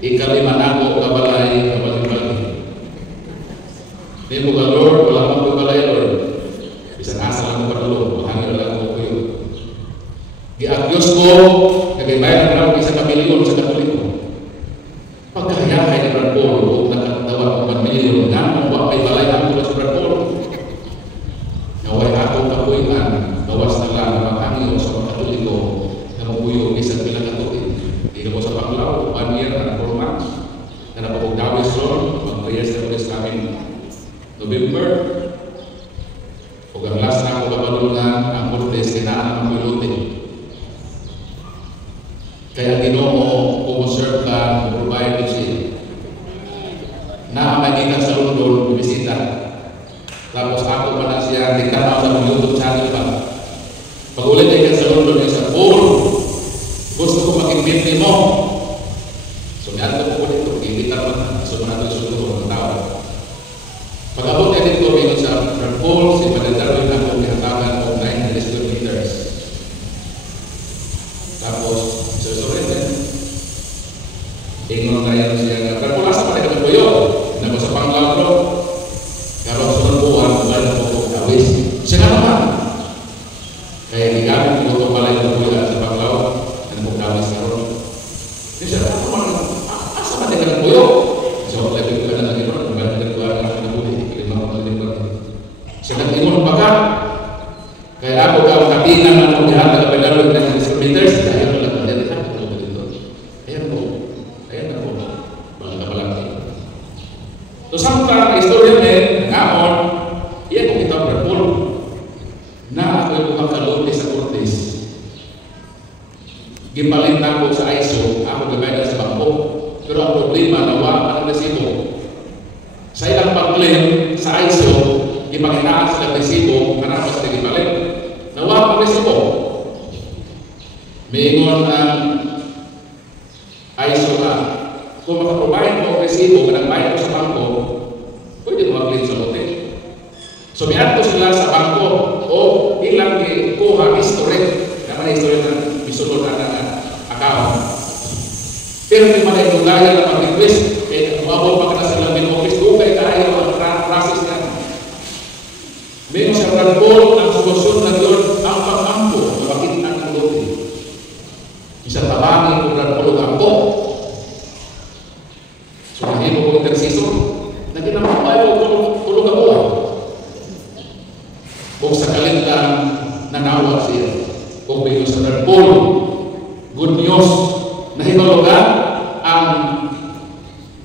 Ikalima na ako kabalay, kabalay. Hindi mo ka, Lord, wala mong kabalay, Lord. Isang asa lang mo patulog, mahangin lang ako kayo. Gi-agyos ko, nagaybayan na ako isang kamilyon sa Katoliko. Pagkahayakay ni Brad Paul, kung nakatawa ko 1 milyon, nga mo may balay ako na sa Brad Paul. Naway ako kapuinan, bawas na lang ang mahangin sa mga Katoliko. Namubuyo isang bilang katuloy. Hindi na po sa Panglao, 1 year na 4 months. Na napapagdawis ron, mag-prayers na po sa amin November. Kung ang last na ako kabalungan, ang Cortes, kinaan ang makulute. Kaya Ginoo, kumuserve ka, provide ko siya. Na magitan sa London, bisita. Tapos ako pa na siya, nagtanaw sa YouTube channel pa. Pag ulit ay sa London, ay sa Paul, gusto ko mag-invite mo. So, yan ko po dito, i-invite naman. So, mga ito ng tao. Pag-abot niya dito, mayroon sa Paul, si Panadarwin na kung kinatawagan o 9 kilometers. Tapos, susunod ingon tayo siya, pero kung nasa pa rin po yun, na sa Panglao bro, pero sunod buwan, wala na po kawis. Siya naman. Kaya higamit ko ito pala yung buwan sa Panglao, na po kawis na ron. Hindi siya, asa pa rin po yun? So, level ko na lang yun, kung gano'n din ko ang nabuhi, kilimang ko din ko. Siya nag-ingon pa ka, kaya ako ka kapinan ng mga dihan na kapilaro ng kilometers, kaya ko lang dito. Ayan po. Ayan na po. Mga kapalaki. So, samtang istorya din, ngayon, iyan kong kita Brad na ako yung makakalute sa Cortes. Gipalit na ako sa ISO, ako gabayad sa bangko. Pero ang problema, nawa ang resibo. Sa ilang pag-claim sa ISO, ipakinaan sa resibo, kanapas na gipalit. Nawa ang resibo. Mingon ang ISO na, kung makaprovide mo ang resibo, kanagbayad mo sa bangko, pwede mo mag-claim sa hotel. So, miyan ko sila sa bangko o ilang kuha history. Naman history na isulod na account. Pero di man ay lugaya na mag-request, kaya umabot pa ka na sa lang office, dugay tayo ang process niya. Meron siya Brandon, ang solusyon na yun, ang pag-ampo, mabakit ang lote. Isa tabangin kung Brandon ang po. So, hindi mo kong intersiso, naginamapay ko tulog ako. Kung sa kalendang nanawa siya, kung may sa Brandon, good news, nahimalogan ang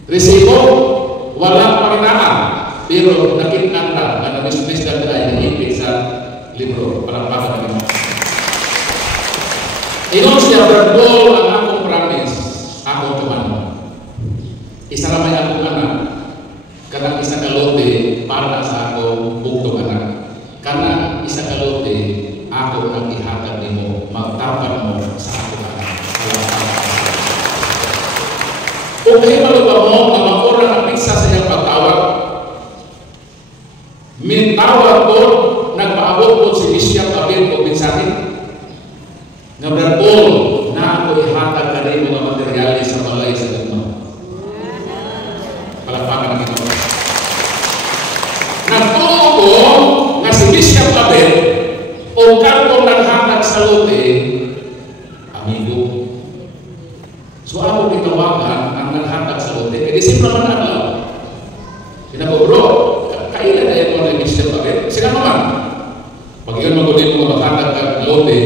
resibo, walang pakinaan, pero nakita na nabisnis na tayo naipit sa libro, palampakan namin. Inon siya, Brandon, ang akong promise, akong tumano. Isa ramay akong anak, kanang isa kalote para sa akong bugtong anak. Kanang isa kalote, ako ang ihatag nimo, magtapan mo sa akong anak. Kung kayo malupa mo na makurang ang pizza sa iyang pagtawag, mintawag ko, nagpaabot ko si Bishop Abel o Binsatin, na Brandon, na ako ihatag ka rin mga materyales sa balay sa gano'n. Palakpakan namin ako. Nagtuo ko na si Bishop Abel o kartong naghatag sa lote, amigo. So ako tinawagan ang naghatag sa lote. Kaya simple naman na lang. Sinabi, bro, kailan na yung mga Bishop Abel? Sila naman. Pag yun magulit mo maghatag ka lote,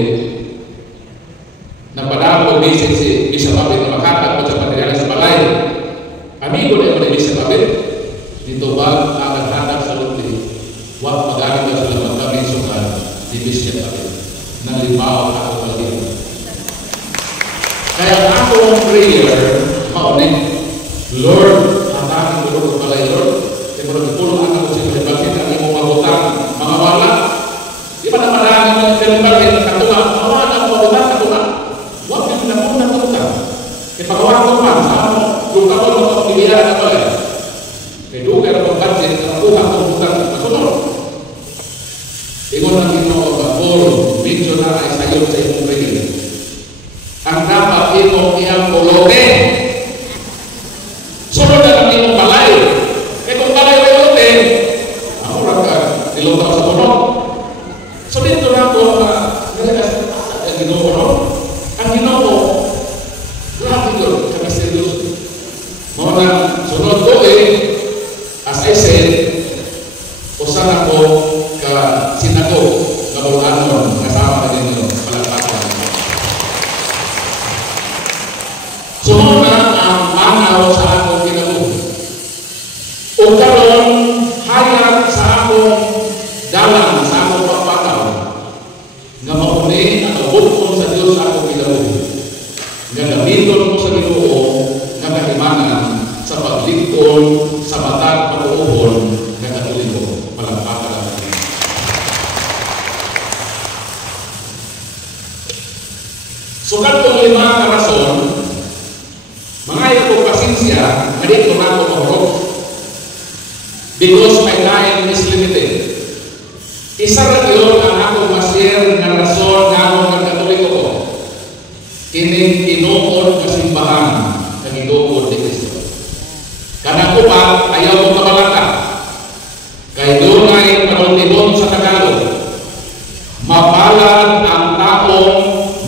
napadaan ko message si Bishop Abel na maghatag mo sa materyales sa balay. Amigo na yung mga Bishop Abel. Dito ba ang naghatag sa lote? Wag mag-alit ka sila magkaminsukan ni Bishop Abel. Nalibaw ako pag-ibig. Kaya akong prayer, maunin, Lord, hatakin ko ng balay, Lord. Kaya mo nagpulong ako sa mga bakit, ang imong mabutan, mga wala. Di ba na marami ng bakit, katunga, mga wala ang mabutan, katunga. Huwag yung napunang katunga. Kaya pagawa ko pa, sa ano, yung kapon mo ang pilihan na balay. Kaya doon kaya ng budget, nakuha ko mabutan, katunga. Ingon ang Ginoo, Paul, medyo na ay sayo sa imong prayer. Ang dapat imo iyang pulote. Sunod na ang imong balay. Kaya kung balay ay pulote, ako lang ka, nilutaw sa puno. So dito na ako, ang Ginoo, no? Ang Ginoo, grabe ko, kami seryoso. Mga sunod ko as I said, usan ako ka sinago, kabulanon, kasama na din yun, palagpakan. Sunod na ang manaw sa akong kinabuhi. O karon hayag sa akong dalang, sa akong pagpataw, nga mauni ang kabukon sa Diyos sa akong kinabuhi. Nga gamiton ko sa Ginoo nga kahimanan sa paglikton sa matag pag-uuhon nga katuligo. Palagpakan natin. So katong 5 ka rason, mga ikong pasensya, dito na ako mahurot. Because my time is limited. Isa na yun ang akong masir na rason na akong nagkatuloy ko. Kining tinuod na simbahan ng inuod ni Cristo. Kanang ko pa, ayaw mo kabalaka. Kay doon ay panultibon sa Tagalog. Mapalad ang taong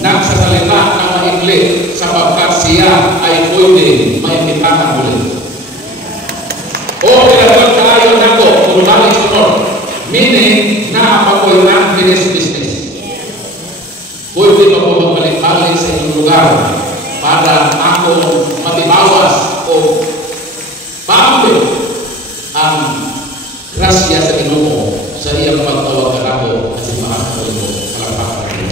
nagsasalita ng maikli sapagkat siya ay pwede maimbitahan ulit. O tinatawag tayo na ko, kung balik sunod, meaning na ako'y non-finished business. Pwede pa po magbalik-balik sa inyong lugar para ako matibawas o paambil ang grasya sa Ginoo sa iyang pagtawag ka ako at si Mahal Katoliko. Palagpakan natin.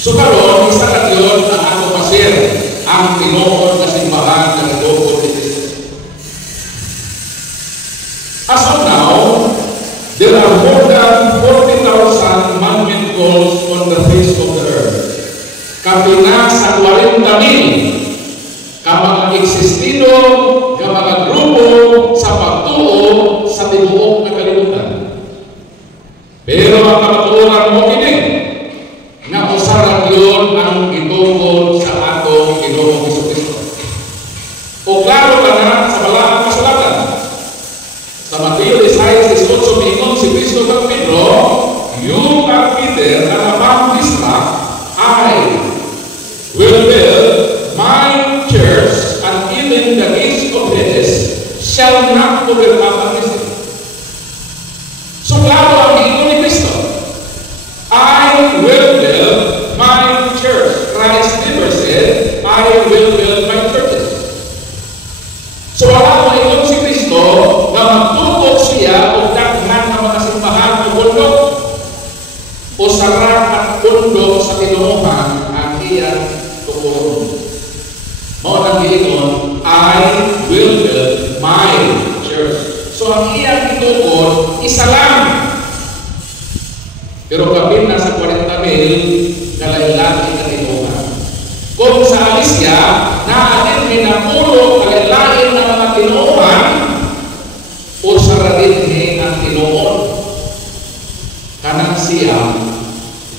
So karon, isa ka yun ang ako pasir ang tinuod na simbahan ng Ginoo ni Cristo. As of now, there are more than 40,000 man-made goals on the face of the earth. Kapina sa 40,000 ka mga eksistido, ka mga grupo sa pagtuo sa tibuok na kalibutan. shall not overcome against it. So klaro ang giingon ni Kristo, I will build my church. Christ never said, I will build my churches. So wala mo ingon si Kristo na magtukod siya o daghan ng mga simbahan o bundok o sarap at bundok sa tinuuhan ang iyang tukuron. Mao nang giingon, I will build my church. So ang iyang itukod, isa lang. Pero kapit na sa 40,000, kalailain na tinuuhan. Kung sa Alisya, naatin minapulo kalailain na mga tinuuhan, o sararin ang tinuon. Kanang siya,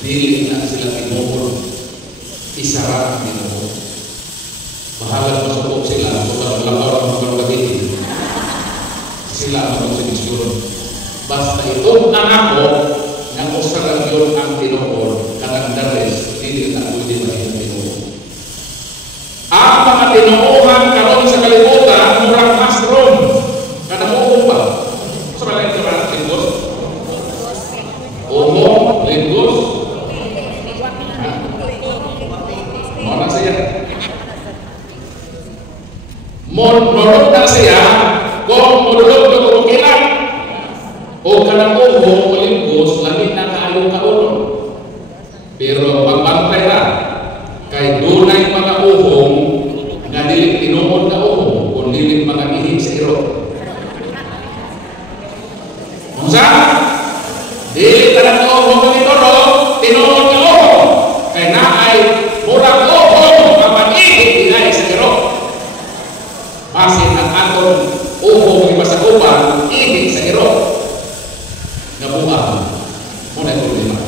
dili na sila tinuon. Isara ang tinuon. Bahalag masukog sila, kung lakaw ang magpagabihin. Sila ang magsinisyon. Basta itong anak ko, nang usaran yun ang tinuon, kanang dares, dili na pwede maging tinuon. Ang mga tinuuhan karon sa kalibutan, murang mushroom. Kanang uong ba? Sa mga ito linggos? Uong, linggos? Muna siya. Morot na siya kung murulog na kumukilan. O kanang uong o linggos, lamit na kaalong kaulong. Pero pagbantay na, kay dunay mga uhong nga dili tinuod na uhong kung dili mga ihing sa iro. Unsa? Dili tanang uhong kung ito tinuod na uhong. Kay naay murag uhong mapag-ihing dinay sa iro. Basin ang atong uhong ipasakupan ihing sa iro. Nabuha. Muna ito lima.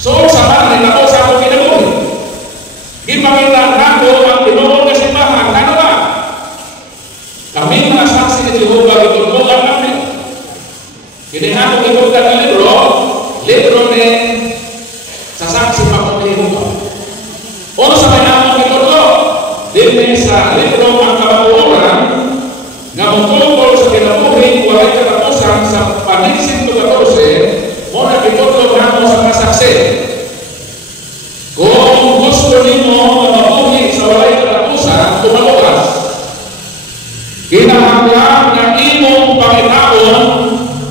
So, sa mga nila ko sa akong kinabuhi, gipakita na ko ang tinuod na simbahan. Ano ba? Kami mga saksi ni Jehovah, itutulungan namin. Kinihan ko ikutan ng libro ni sa saksi pa ko ni Jehovah. O sa may akong itutulong, din sa libro ang kabakuran, nga mutulong sa kinabuhi, walay katapusan sa Panensis 14, muna itutulong na mo sa kasaksi. Kung gusto ninyo na mabuhi sa walay katapusan, tumalugas. Kinahanglan na imong Panginoon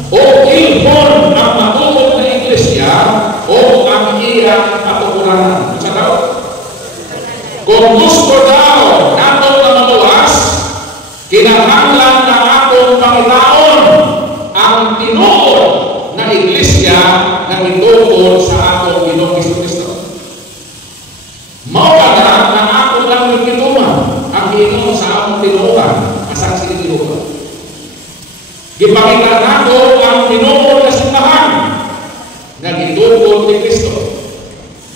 o ilhon ang matuod na iglesia o ang iyang katugunan. Sa daw? Kung gusto daw nato na maluwas, kinahanglan na atong Panginoon ang tinuod na iglesia na itutod sa atong Ginoong Kristo. Mao na ako lang nagkituman ang Ginoo sa akong tinuuhan, kasaksi ni Jehovah. Gipakita nato ang tinuod na simbahan na gitutod ni Kristo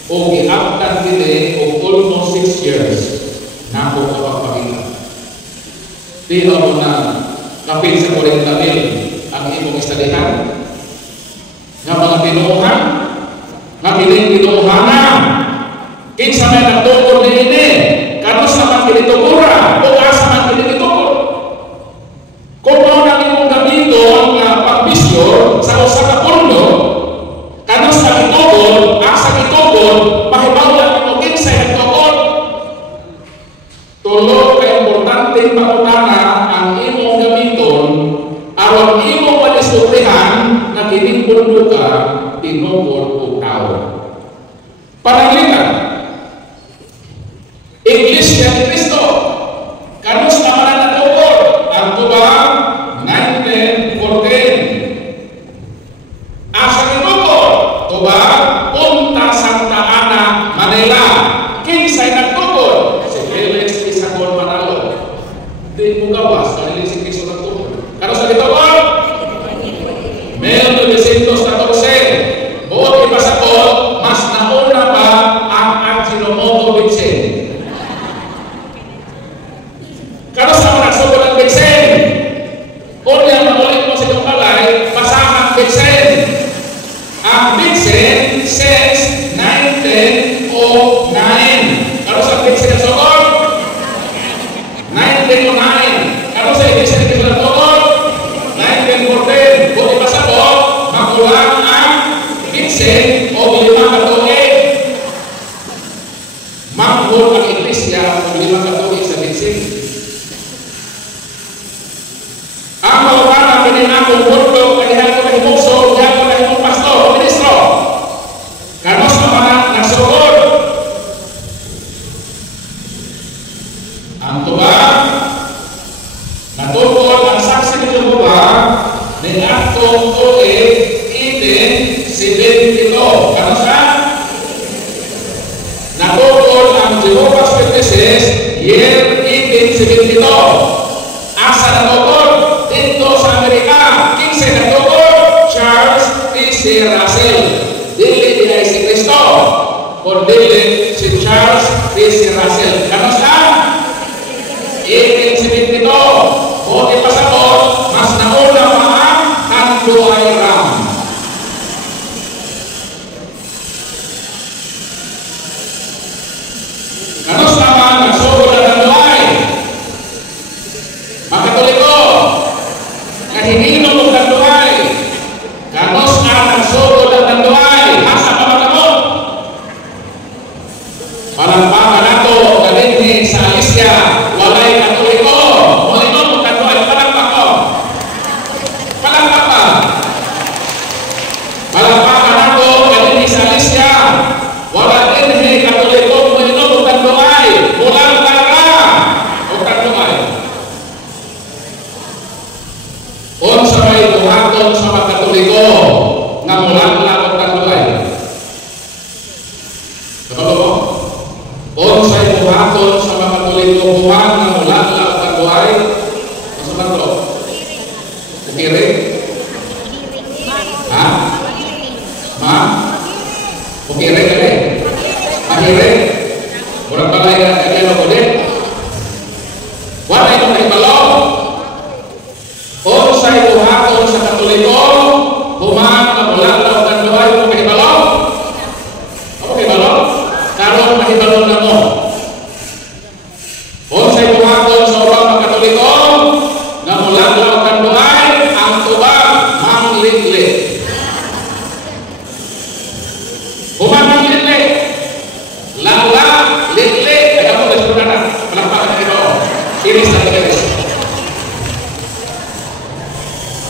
o giabtan dinhi og almost 6 years na ako kapagpakita. Di mo na kapit sa 40,000 ang imong istadihan nga mga tinuuhan nga kining tinuuhanan. Kinsa may nagtukod ni ini, kanus naman kinitukura, o asa man kinitukod. Kung mo nang imong gamiton nga pagbisyo sa usa ka pundo, kanus na kitukod, asa kitukod, mahibawlan mo kinsa nagtukod. Tulo ka importante pangutana ang imong gamiton aron imong manisukrihan na kining pundo ka tinukod o tao. Pananglitan, Iglesia ni Kristo, kanus naman ang natukod, ang tubang 1914. Asa kitukod, tubang Punta Santa Ana, Manila. Kinsay nagtukod? Si Felix Isagol Manalo. Di mo gawas, kanilin si Kristo nagtukod. Kanus na kitukod? 1914. Buot ipasakot, mas nauna pa ang Ajinomoto Bitsen. Kalau sama nagsugod ang Bitsen, o niya mamulit mo sa itong balay, pasahan Bitsen. Ang Bitsen since 1909. Kalau sa Bitsen nagsugod? 1909. Kalau sa Russell. Dili di si Cristo. O dili si Charles P.C. Russell. Kanos ka? 1872. O ipasabot, mas nauna pa ang Tanduay Ram. Kanos naman nagsugod ang Tanduay? Mga Katoliko, kahingino ng Tanduay. Kanos na nagsugod ang Tanduay? Asa pa magkamot? Palampakan nato galing sa Alicia, walay Katoliko. Molino mo Tanduay, palakpak ko. Palakpak pa. Palampakan nato galing sa Alicia, wala din Katoliko. Molino mo Tanduay, mulang tara o Tanduay. Sa may buhaton sa mga Katoliko nga mulang lang Tanduay. Kapag mo? Sa buhaton sa mga Katoliko buwan nga mulang lang Tanduay. Masaman ko? Ukiri? Ha? Ma? Ukiri ka rin? Mahiri? Murang balay ka kaya ko din? Wala itong naibalo? Sa buhaton sa Katoliko, human na mulang lang Tanduay, mo mahibalo? Ako mahibalo? Karon mahibalo na mo. Sa buhaton sa ubang mga Katoliko, na mulang lang Tanduay, ang tubag manglitlit. Human manglitlit. Lala, litlit. Ay ako na sunan na. Palampakan ito. Iris na tigaris.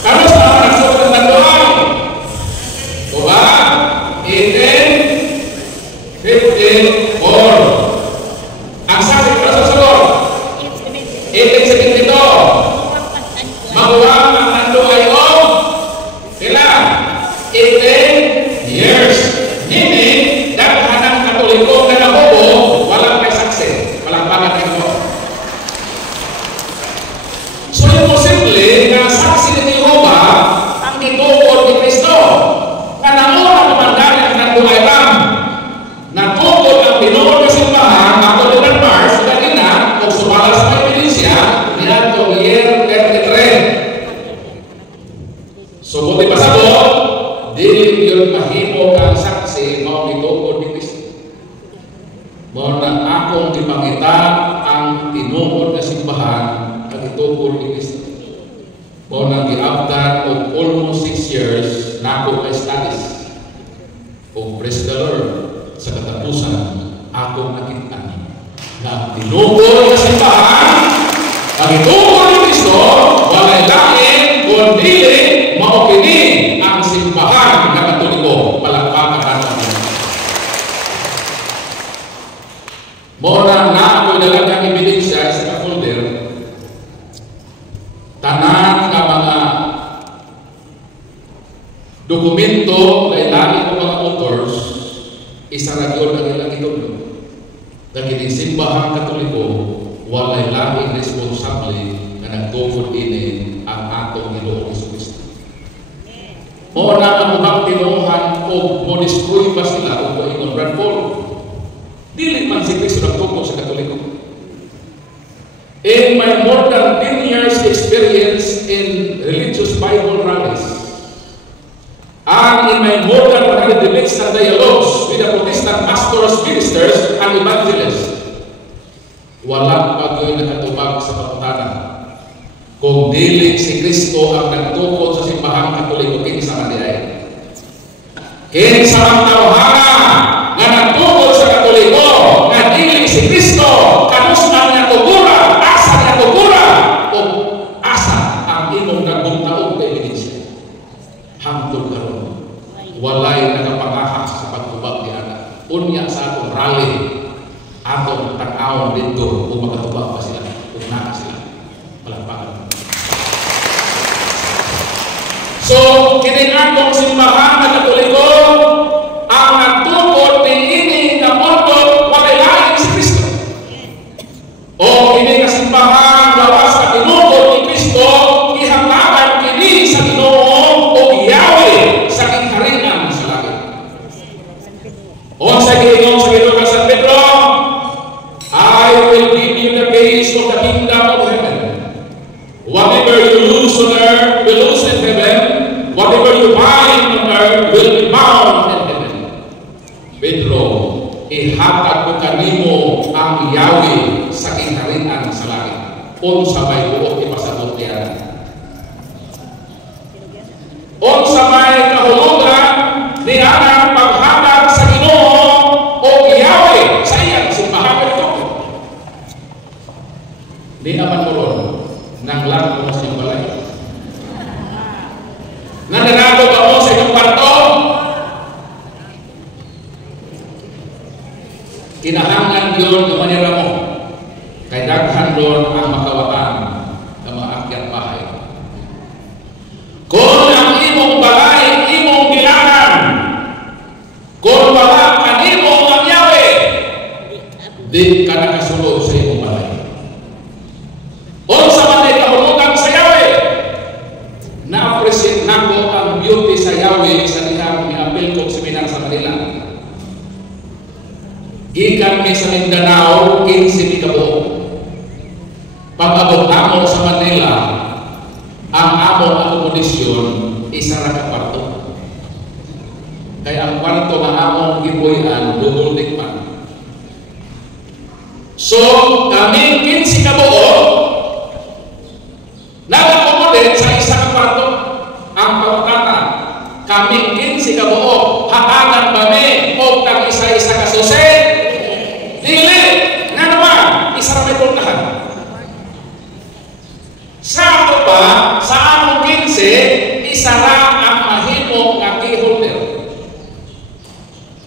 Kanos na nagsugod ang Tanduay? Tuba, 1854. Ang sabi ko sa sunod, 1872. Maguwang ang Tanduay o sila 18 years. Meaning, daghan ang Katoliko na nabubo, walang may saksi. Walang pangat ito. So, imposible na saksi ni Jehovah ang tinuod ni Kristo. Kanauna naman dahil ang Tanduay Ram. Natugod ang tinuod ng simbahan ako ng Mars, kanina, o sumala sa mga Biblisya, niya itong year 33. So, buti pa sabot, dili yun mahimo kang saksi mo tinuod ni Kristo. Mo na akong ipangita ang tinuod na simbahan ang tinuod ni Kristo. Mo nang giabdan og almost 6 years na ako kay studies. O praise the Lord, sa katapusan akong nakita na tinuod na simbahan ang tinuod ni Kristo, walay lain kundi mao kini ang simbahan ng Katoliko. Palakpakan natin. Mo na ako dalagang ebidensya sa folder. Tanan nga mga dokumento na ilalim ng mga authors, isa na yun ang ilang itulo. Dahil simbahan Katoliko, walay lahing responsable na nagtungkol ini ang atong Ginoong Jesucristo. O na ang ubang tinuhan o mo-destroy pa sila o moingon Bradford. Dili man si Kristo nagtungkol sa Katoliko. In my more than 10 years experience in religious Bible rallies, and in my more than 100 debates and dialogues with the Protestant pastors, ministers, and evangelists, walang pag-yoy nakatubag sa pagputanan. Kung dili si Kristo ang nagtukod sa simbahan Katoliko, kinsa man diay. Kinsa ang tawhana nga nagtukod sa Katoliko, nga dili si Kristo, kanusta niya tugura, asa niya tugura, o asa ang imong nagbuntaog na ebidensya. Hangtod karon, walay nakapangahas sa pagtubag ni Ana. Unya sa atong rally, atong tag-awon dito kung makatubag pa sila, kung naka sila. Palakpakan. So, kining atong simbahan na Katoliko, ang nagtukod ni ini na mundo, walay lain si Kristo. O ini kasimbahan gawas sa tinukod ni Kristo, ihanglaban kini sa Ginoo o Yahweh sa kinharingan unsa may buot ipasabot niya. Unsa may kahulugan ni anang paghatag sa Ginoo o Yahweh sa iyang simbahan ito. Di naman mo ron nang lang mo sa balay. Nananago ba mo sa iyong kwarto? Kinahangan yun yung manira mo. Kay daghan doon ang makawatan na maakyat bahay. Kung ang imong balay, imong gilanan, kung wala kanimo ang Yahweh, di ka nakasulod sa imong balay. O sa manay kahulugan sa Yahweh, na-appreciate nako ang beauty sa Yahweh sa dihang ni Abel kong seminar sa Manila. Gikan mi sa Mindanao, 15 kabuok. Pag-abot namo sa Manila, ang among akomodasyon isa ra ka kwarto. Kaya ang kwarto nga among gibuhian double deck man. So, kami 15 kabuok nag-accommodate sa isa ka kwarto. Ang pagkata, kami 15 kabuok hatagan ba mi o tang isa-isa ka susi? Dili! Nga naman, isa ra may puntahan. Sa ako pa, sa among 15, isa lang ang mahimo nga key holder.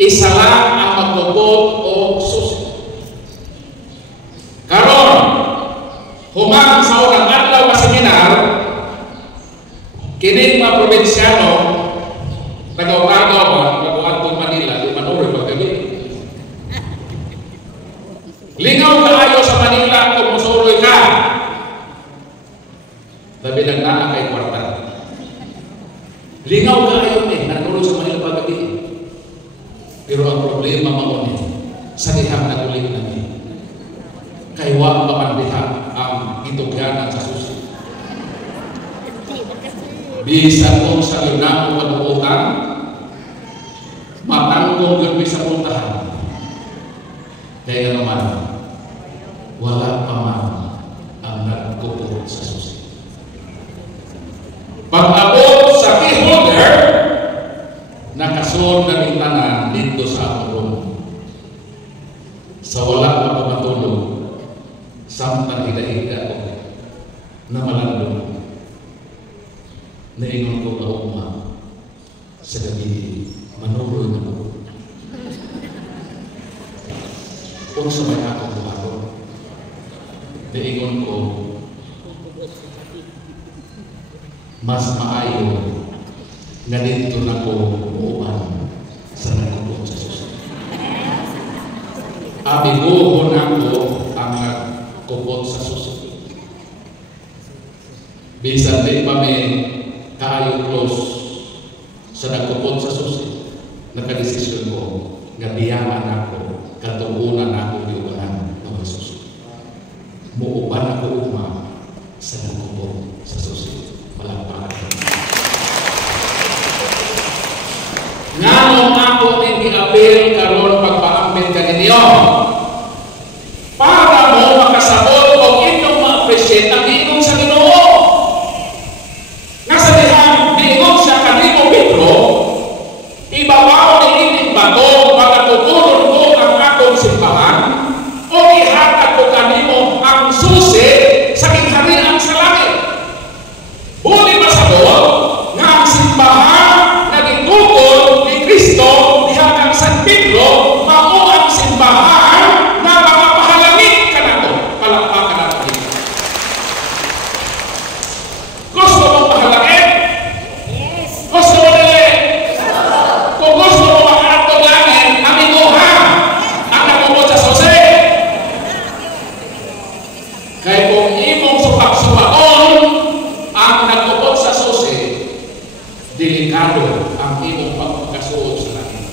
Isa lang ang magkubot o susi. Karon, humang sa unang adlaw nga seminar, kining mga probinsyano, nagaw-agaw man, mag-uadtong Manila, di manuroy paggabi. Lingaw kaayo sa Manila kung musuroy ka. Sabi lang na kay kwarta. Lingaw kaayo nanuroy sa Manila paggabi. Pero ang problema mauni sa dihang naguling namin. Kay wa pamandiha ang itugyanan sa susi. Bisa kong sa yunang pag-uutan, matanggong yun sa puntahan. Kaya naman, wala pa man ang nagkupot sa susi. Pag-abot sa key holder, nakasunod na rintanan dito sa atong room. Sa wala na pamatulog, samtang hila-hila ko na malandong. Naingon ko ka uma sa gabi, manuroy na ko. Kung sa may akong buhato, naingon ko, mas maayo nga dito na ko uuman sa nagkubot sa susunod. Abiguhon ako ang nagkubot sa susunod. Bisan din pa may kaayo close sa nagkupot sa susi, nakadesisyon ko nga biyaman ako, katugunan ako diuganan ng susi. Muuban ako uma sa nagkupot sa susi. Palagpakan. Nganong ako nag-i-appeal karon pagpaambit ka ninyo para mo makasabot o inyong ma-appreciate ang inyong sa Ginoo. Ibabaw ni ining bato pagkatutulon ko ang akong simbahan o ihatag ko kanimo ang susi sa kingharian sa langit. Huli masabot nga ang simbahan na gitugod ni Kristo diha ang San Pedro mao ang simbahan na makapahalangit ka nato. Palakpakan natin. Gusto mong pahalangit? Yes. Gusto mo nila? Kung gusto mo makaratog langit, amiguha ang nakubot sa susi. Kaya kung imong supak-supaon ang nakubot sa susi, delikado ang imong pagkasuot sa langit.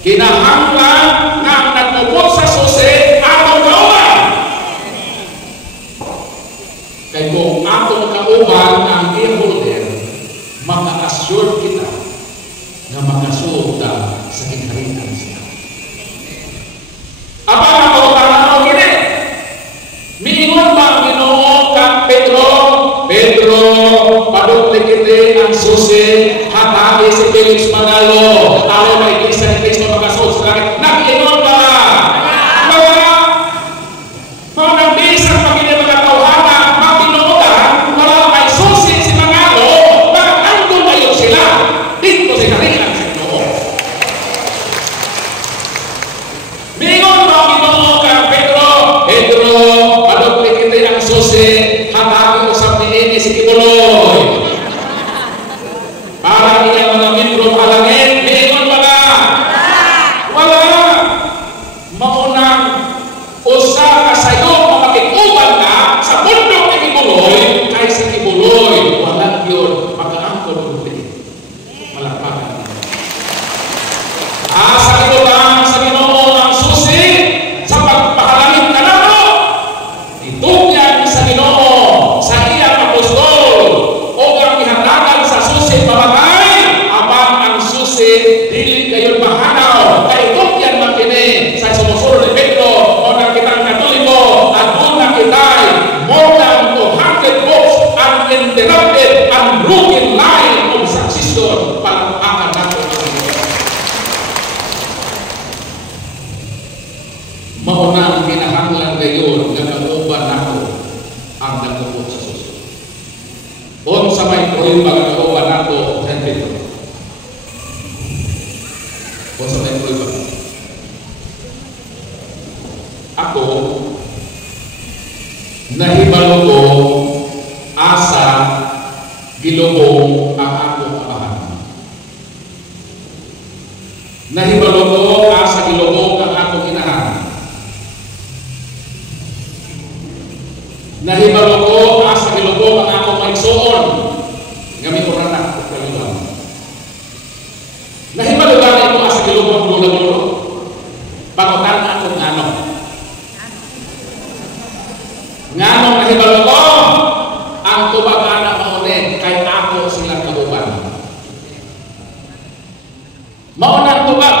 Kinahanglan na ang nakubot sa susi, atong kauban. Kaya kung atong kauban ang i-holder, maka-assure kita na makasuot sa kingharian siya. Apa nga ko tanong gini? Miingon ba interrupted ang broken line of succession para akan nato ang Ginoo. Mauna ang kinahanglan gayon nga kauban nato ang nagtuon sa susunod. Sa may prueba nga kauban nato sa Pedro. Sa may prueba. Ako nahibalo ko asa gilubong ang akong amahan. Nahibalo ko asa gilubong ang akong inahan. Nahibalo ko asa gilubong ang akong maigsoon nga may oranak o kalulang. Nahibalo gani ko asa gilubong ang lulang-lulo. Pangutan na akong ngano. Nganong nahibalo ko ang tubagan na maunit kay ako silang kauban. Maunang tubag.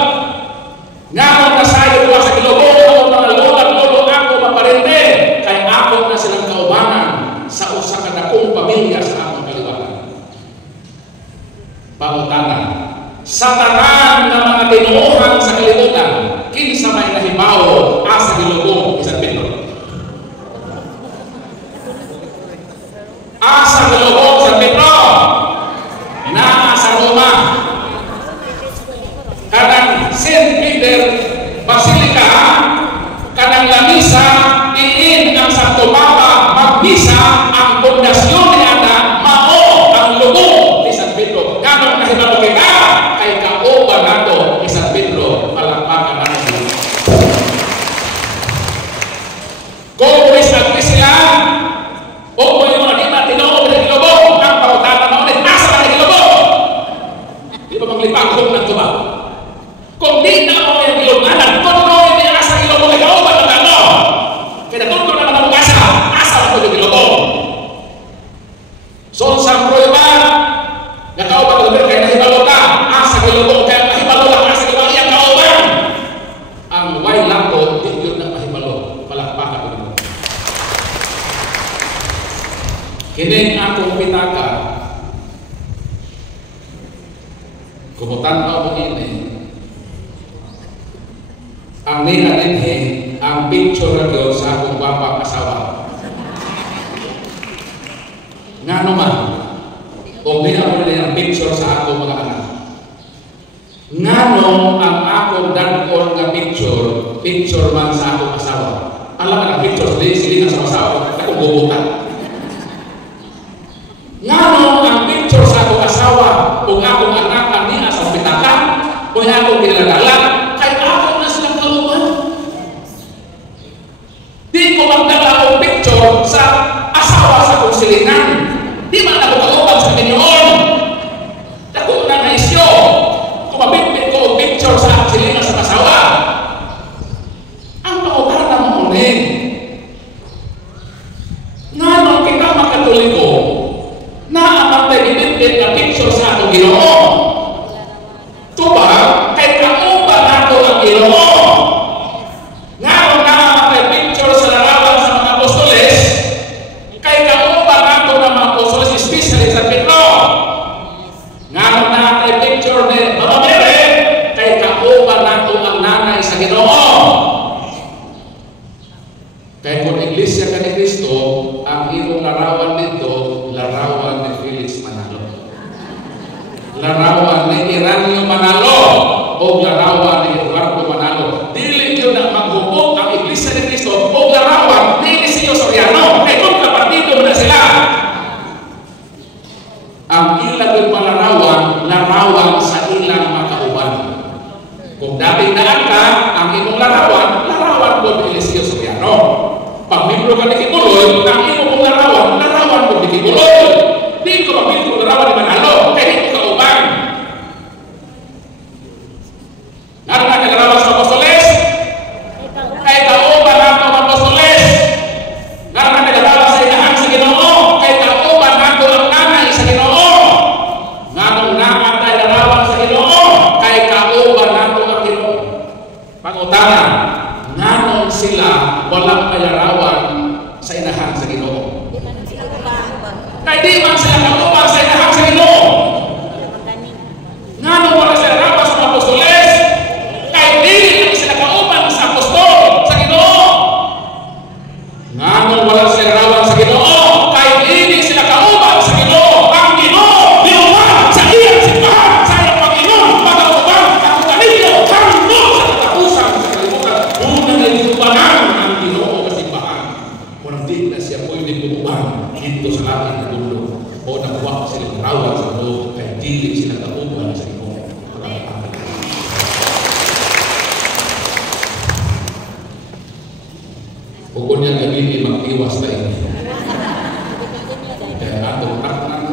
Nganong nasayo ko sa gilubong ang mga lulang-lulo ako maparente kay ako na silang kaubanan sa usa ka dakong pamilya sa akong kaliwatan. Pangutana, sa tanan ng mga tinuohan sa kalibutan, kinsa may nahibaw asa gilubong isang Pedro. Asa gilubong sa Pedro na sa Roma. Kanang St. Peter Basilica, kanang lamisa diin ang Santo Papa magbisa ang pundasyon ni Ana mao ang lubong ni San Pedro. Kanang nahibalo kita kay kauban nato ni San Pedro, palakpakan natin. Kung misagli sila o kung yung mga di ba tinuod ng gilubong ang pangutana na ulit asa ka ng gilubong, di ba maglipagong ng tubag? Kung di na mo yung gilubnganan, kung no hindi asa gilubong ay kauban ng ano, kaya natutulog naman ang asa na ko yung gilubong. So sa prueba na kauban ng kaya nahibalo ka asa gilubong, kaya nahibalo lang asa gilubong iyang kauban. Ang way lato di yun na mahibalo, palakpakan ko. Kining akong pitaka, kumutan ako ini, ang niharinhe, ang picture na yun sa akong bapang asawa. Nga naman, kung niharin ang picture sa akong mga anak. Nga nung ang akong dankon nga picture man sa akong asawa. Alam ka na picture, sili na sa asawa, akong bubutan. Ngano ang picture sa akong asawa kung akong anak ang niya sa pitaka kung akong pinalala kay ako na silang kauban. Di ko magdala akong picture sa asawa sa akong silingan. Di man ako kauban sa Panginoon. Dako na naisyo kung mabitbit ko ang picture sa silingan sa asawa. Ang kauban na mamunin. Ngano kita makatuliko na ang pagibitbit na picture sa atong Ginoo. Tuba, kay kauban nato ang Ginoo. Nga na ang picture sa larawan sa mga apostoles, kay kauban nato ng mga apostoles, especially sa Pedro. Nga na ang picture ni Mama Mary, kay kauban nato ang nanay sa Ginoo. Kaya kung Iglesia ka ni Cristo, ang iyong larawan dito, larawan ni Felix Manalo, larawan ni Iranio Manalo, o larawan ni Eduardo Manalo. Dili yun na maghubog ang Iglesia ni Cristo o larawan ni Eliseo Soriano. Kaya kung kapartido na sila, ang ilang yung larawan sa ilang makauban. Kung dating daan ka, ang imong larawan ko ni Eliseo Soriano. Pag membro ka ni Kibuloy, ang imong larawan ko Kaya di man sila kauban sa inahang sa Ginoo. Nga nung wala sila rapat sa mga apostoles, kaya di man sila kauban sa apostol sa Ginoo. Nga nung wala sila rapat sa Ginoo, kaya di sila kauban sa Ginoo. Ang Ginoo, niuman sa iyang simbahan, sa iyang Panginoon, magkauban ang kanino, hanggang sa katapusan sa kalimutan. Unang naliubanan ang Ginoo sa simbahan. Kung di na siya pwede bumuban dito sa ating mundo, o nakuha sila rawan sa Ginoo, kaya di sila kauban sa Ginoo. Kung niya gabi mag-iwas na inyo. Kaya atong taknan.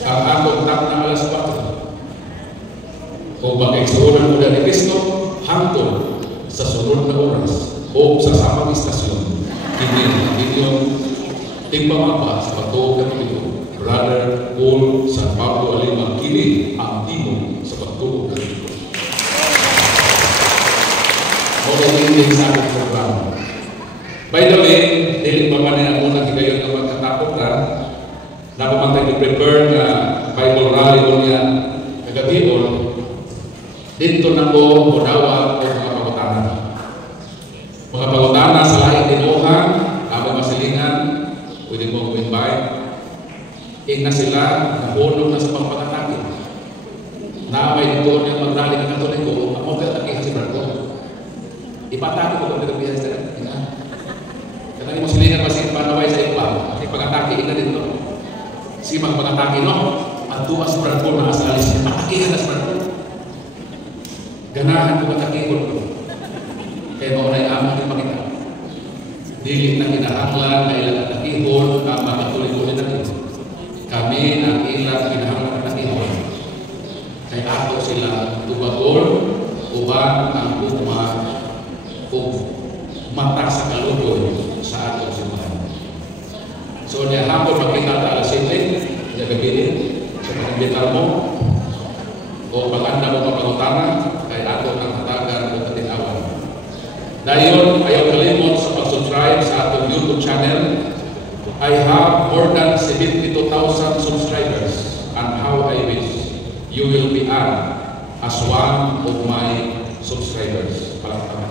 Ang atong taknan alas 4. Kung mag-eksuhunan mo na ni Kristo, hangtod sa sunod na oras o sa samang istasyon, inyong tigpamapa sa patuog ng Ginoo. Brother Paul San Pablo Alima, kini ang timog sa patuog ng Ginoo. Hindi sa aking programa. By the way, dili pa man na muna higayon na magkatapos na napamantay mag-prepare na Bible rally ko niya kagabion. Dito na ko mudawa o mga pagutana. Mga pagutana sa laing dinuhan, abang masilingan, pwede mo invite. Na sila, nahulog na sa pagpakatakit. Na may doon yung mag-rally ng Katoliko, ako kaya si Brad ipatake ko kung pinagbihan sa ina. Kanang mo silingan masing panaway sa iba. Kasi pag-atake ina dito. Si mga pag-atake, no? At tuwas Bradford na asalis. Patakihan na sa Bradford. Ganahan ko patakihon ko. Kaya maunay amang yung makita. Dili na kinahanglan na ilang atakihon ang mga tuloy-tuloy natin. Kami ang ilang kinahanglan atakihon. Kaya ato sila tubagol, uban ang ukma o mata sa kalugoy sa atong simbahan. So, niya hapon makita ta alas 7, niya gabihin, sa pag-imbitar mo, o pag-anda mo mapagutana, kay ato ang hatagan o katinawan. Dayon, ayaw kalimot sa pag-subscribe sa atong YouTube channel. I have more than 72,000 subscribers, and how I wish you will be added as one of my subscribers. Palakpakan.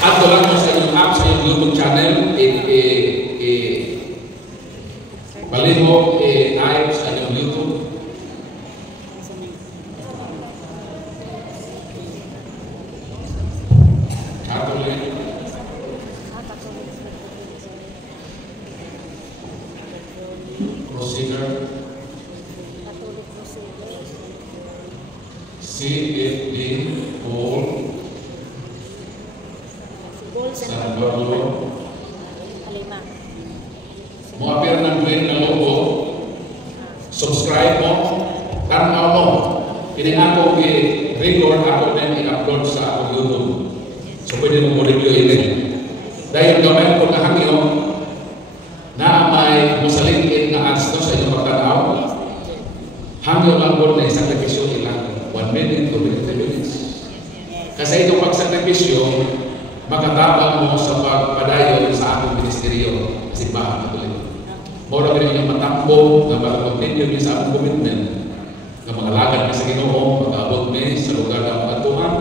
At lang mo sa inyong app, sa inyong YouTube channel, baliho, live sa inyong YouTube. Catholic. Crusader. CFD, Paul. San Pablo. Mo-appear ng green na logo. Subscribe mo. Tanaw mo. Ini ako i-record ako din i-upload sa akong YouTube. So pwede mo review ini. Dahil gamay ko na hangyo na may masalingkit na ads sa inyong pagtanaw. Hangyo lang po na isang sakripisyo ilang 1 minute to 20 minutes. Kasi itong pagsakripisyo makatabang mo sa pagpadayon sa akong ministeryo sa simbahan Katoliko. Mura ka rin yung matakbo na mag-continue sa akong commitment na mag-alagad sa Ginoo, mag-abot mi sa lugar ng mga tuhan,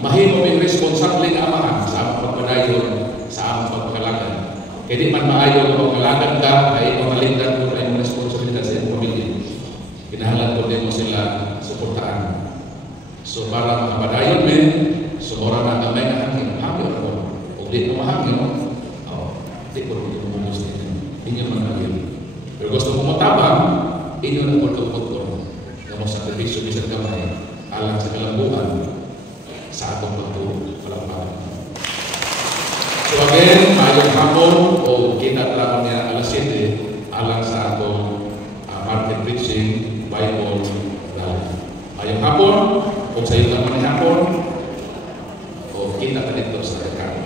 mahimo may responsable na amahan sa akong pagpadayon sa akong pagpagalagan. Kaya di man maayo na pagpagalagan ka, ay mamalindan mo na yung responsibilidad sa iyong pamilya. Kinahalan ko din mo sila suportaan. So para makapadayon men, sumura na gamay na hangin, hangin ako. O di mo mahangin, di ko rin lumubos din. Inyo man hangin. Pero gusto mo matabang, inyo na pagkakot ko na mo sakripisyo bisan gamay, alang sa kalambuan sa atong pagpapalakpakan. So again, mayong hapon o kinatlaman niya alas 7 alang sa atong market preaching Bible rally. Mayong hapon, kung sa iyo naman hapon, o kita ka dito sa rekan.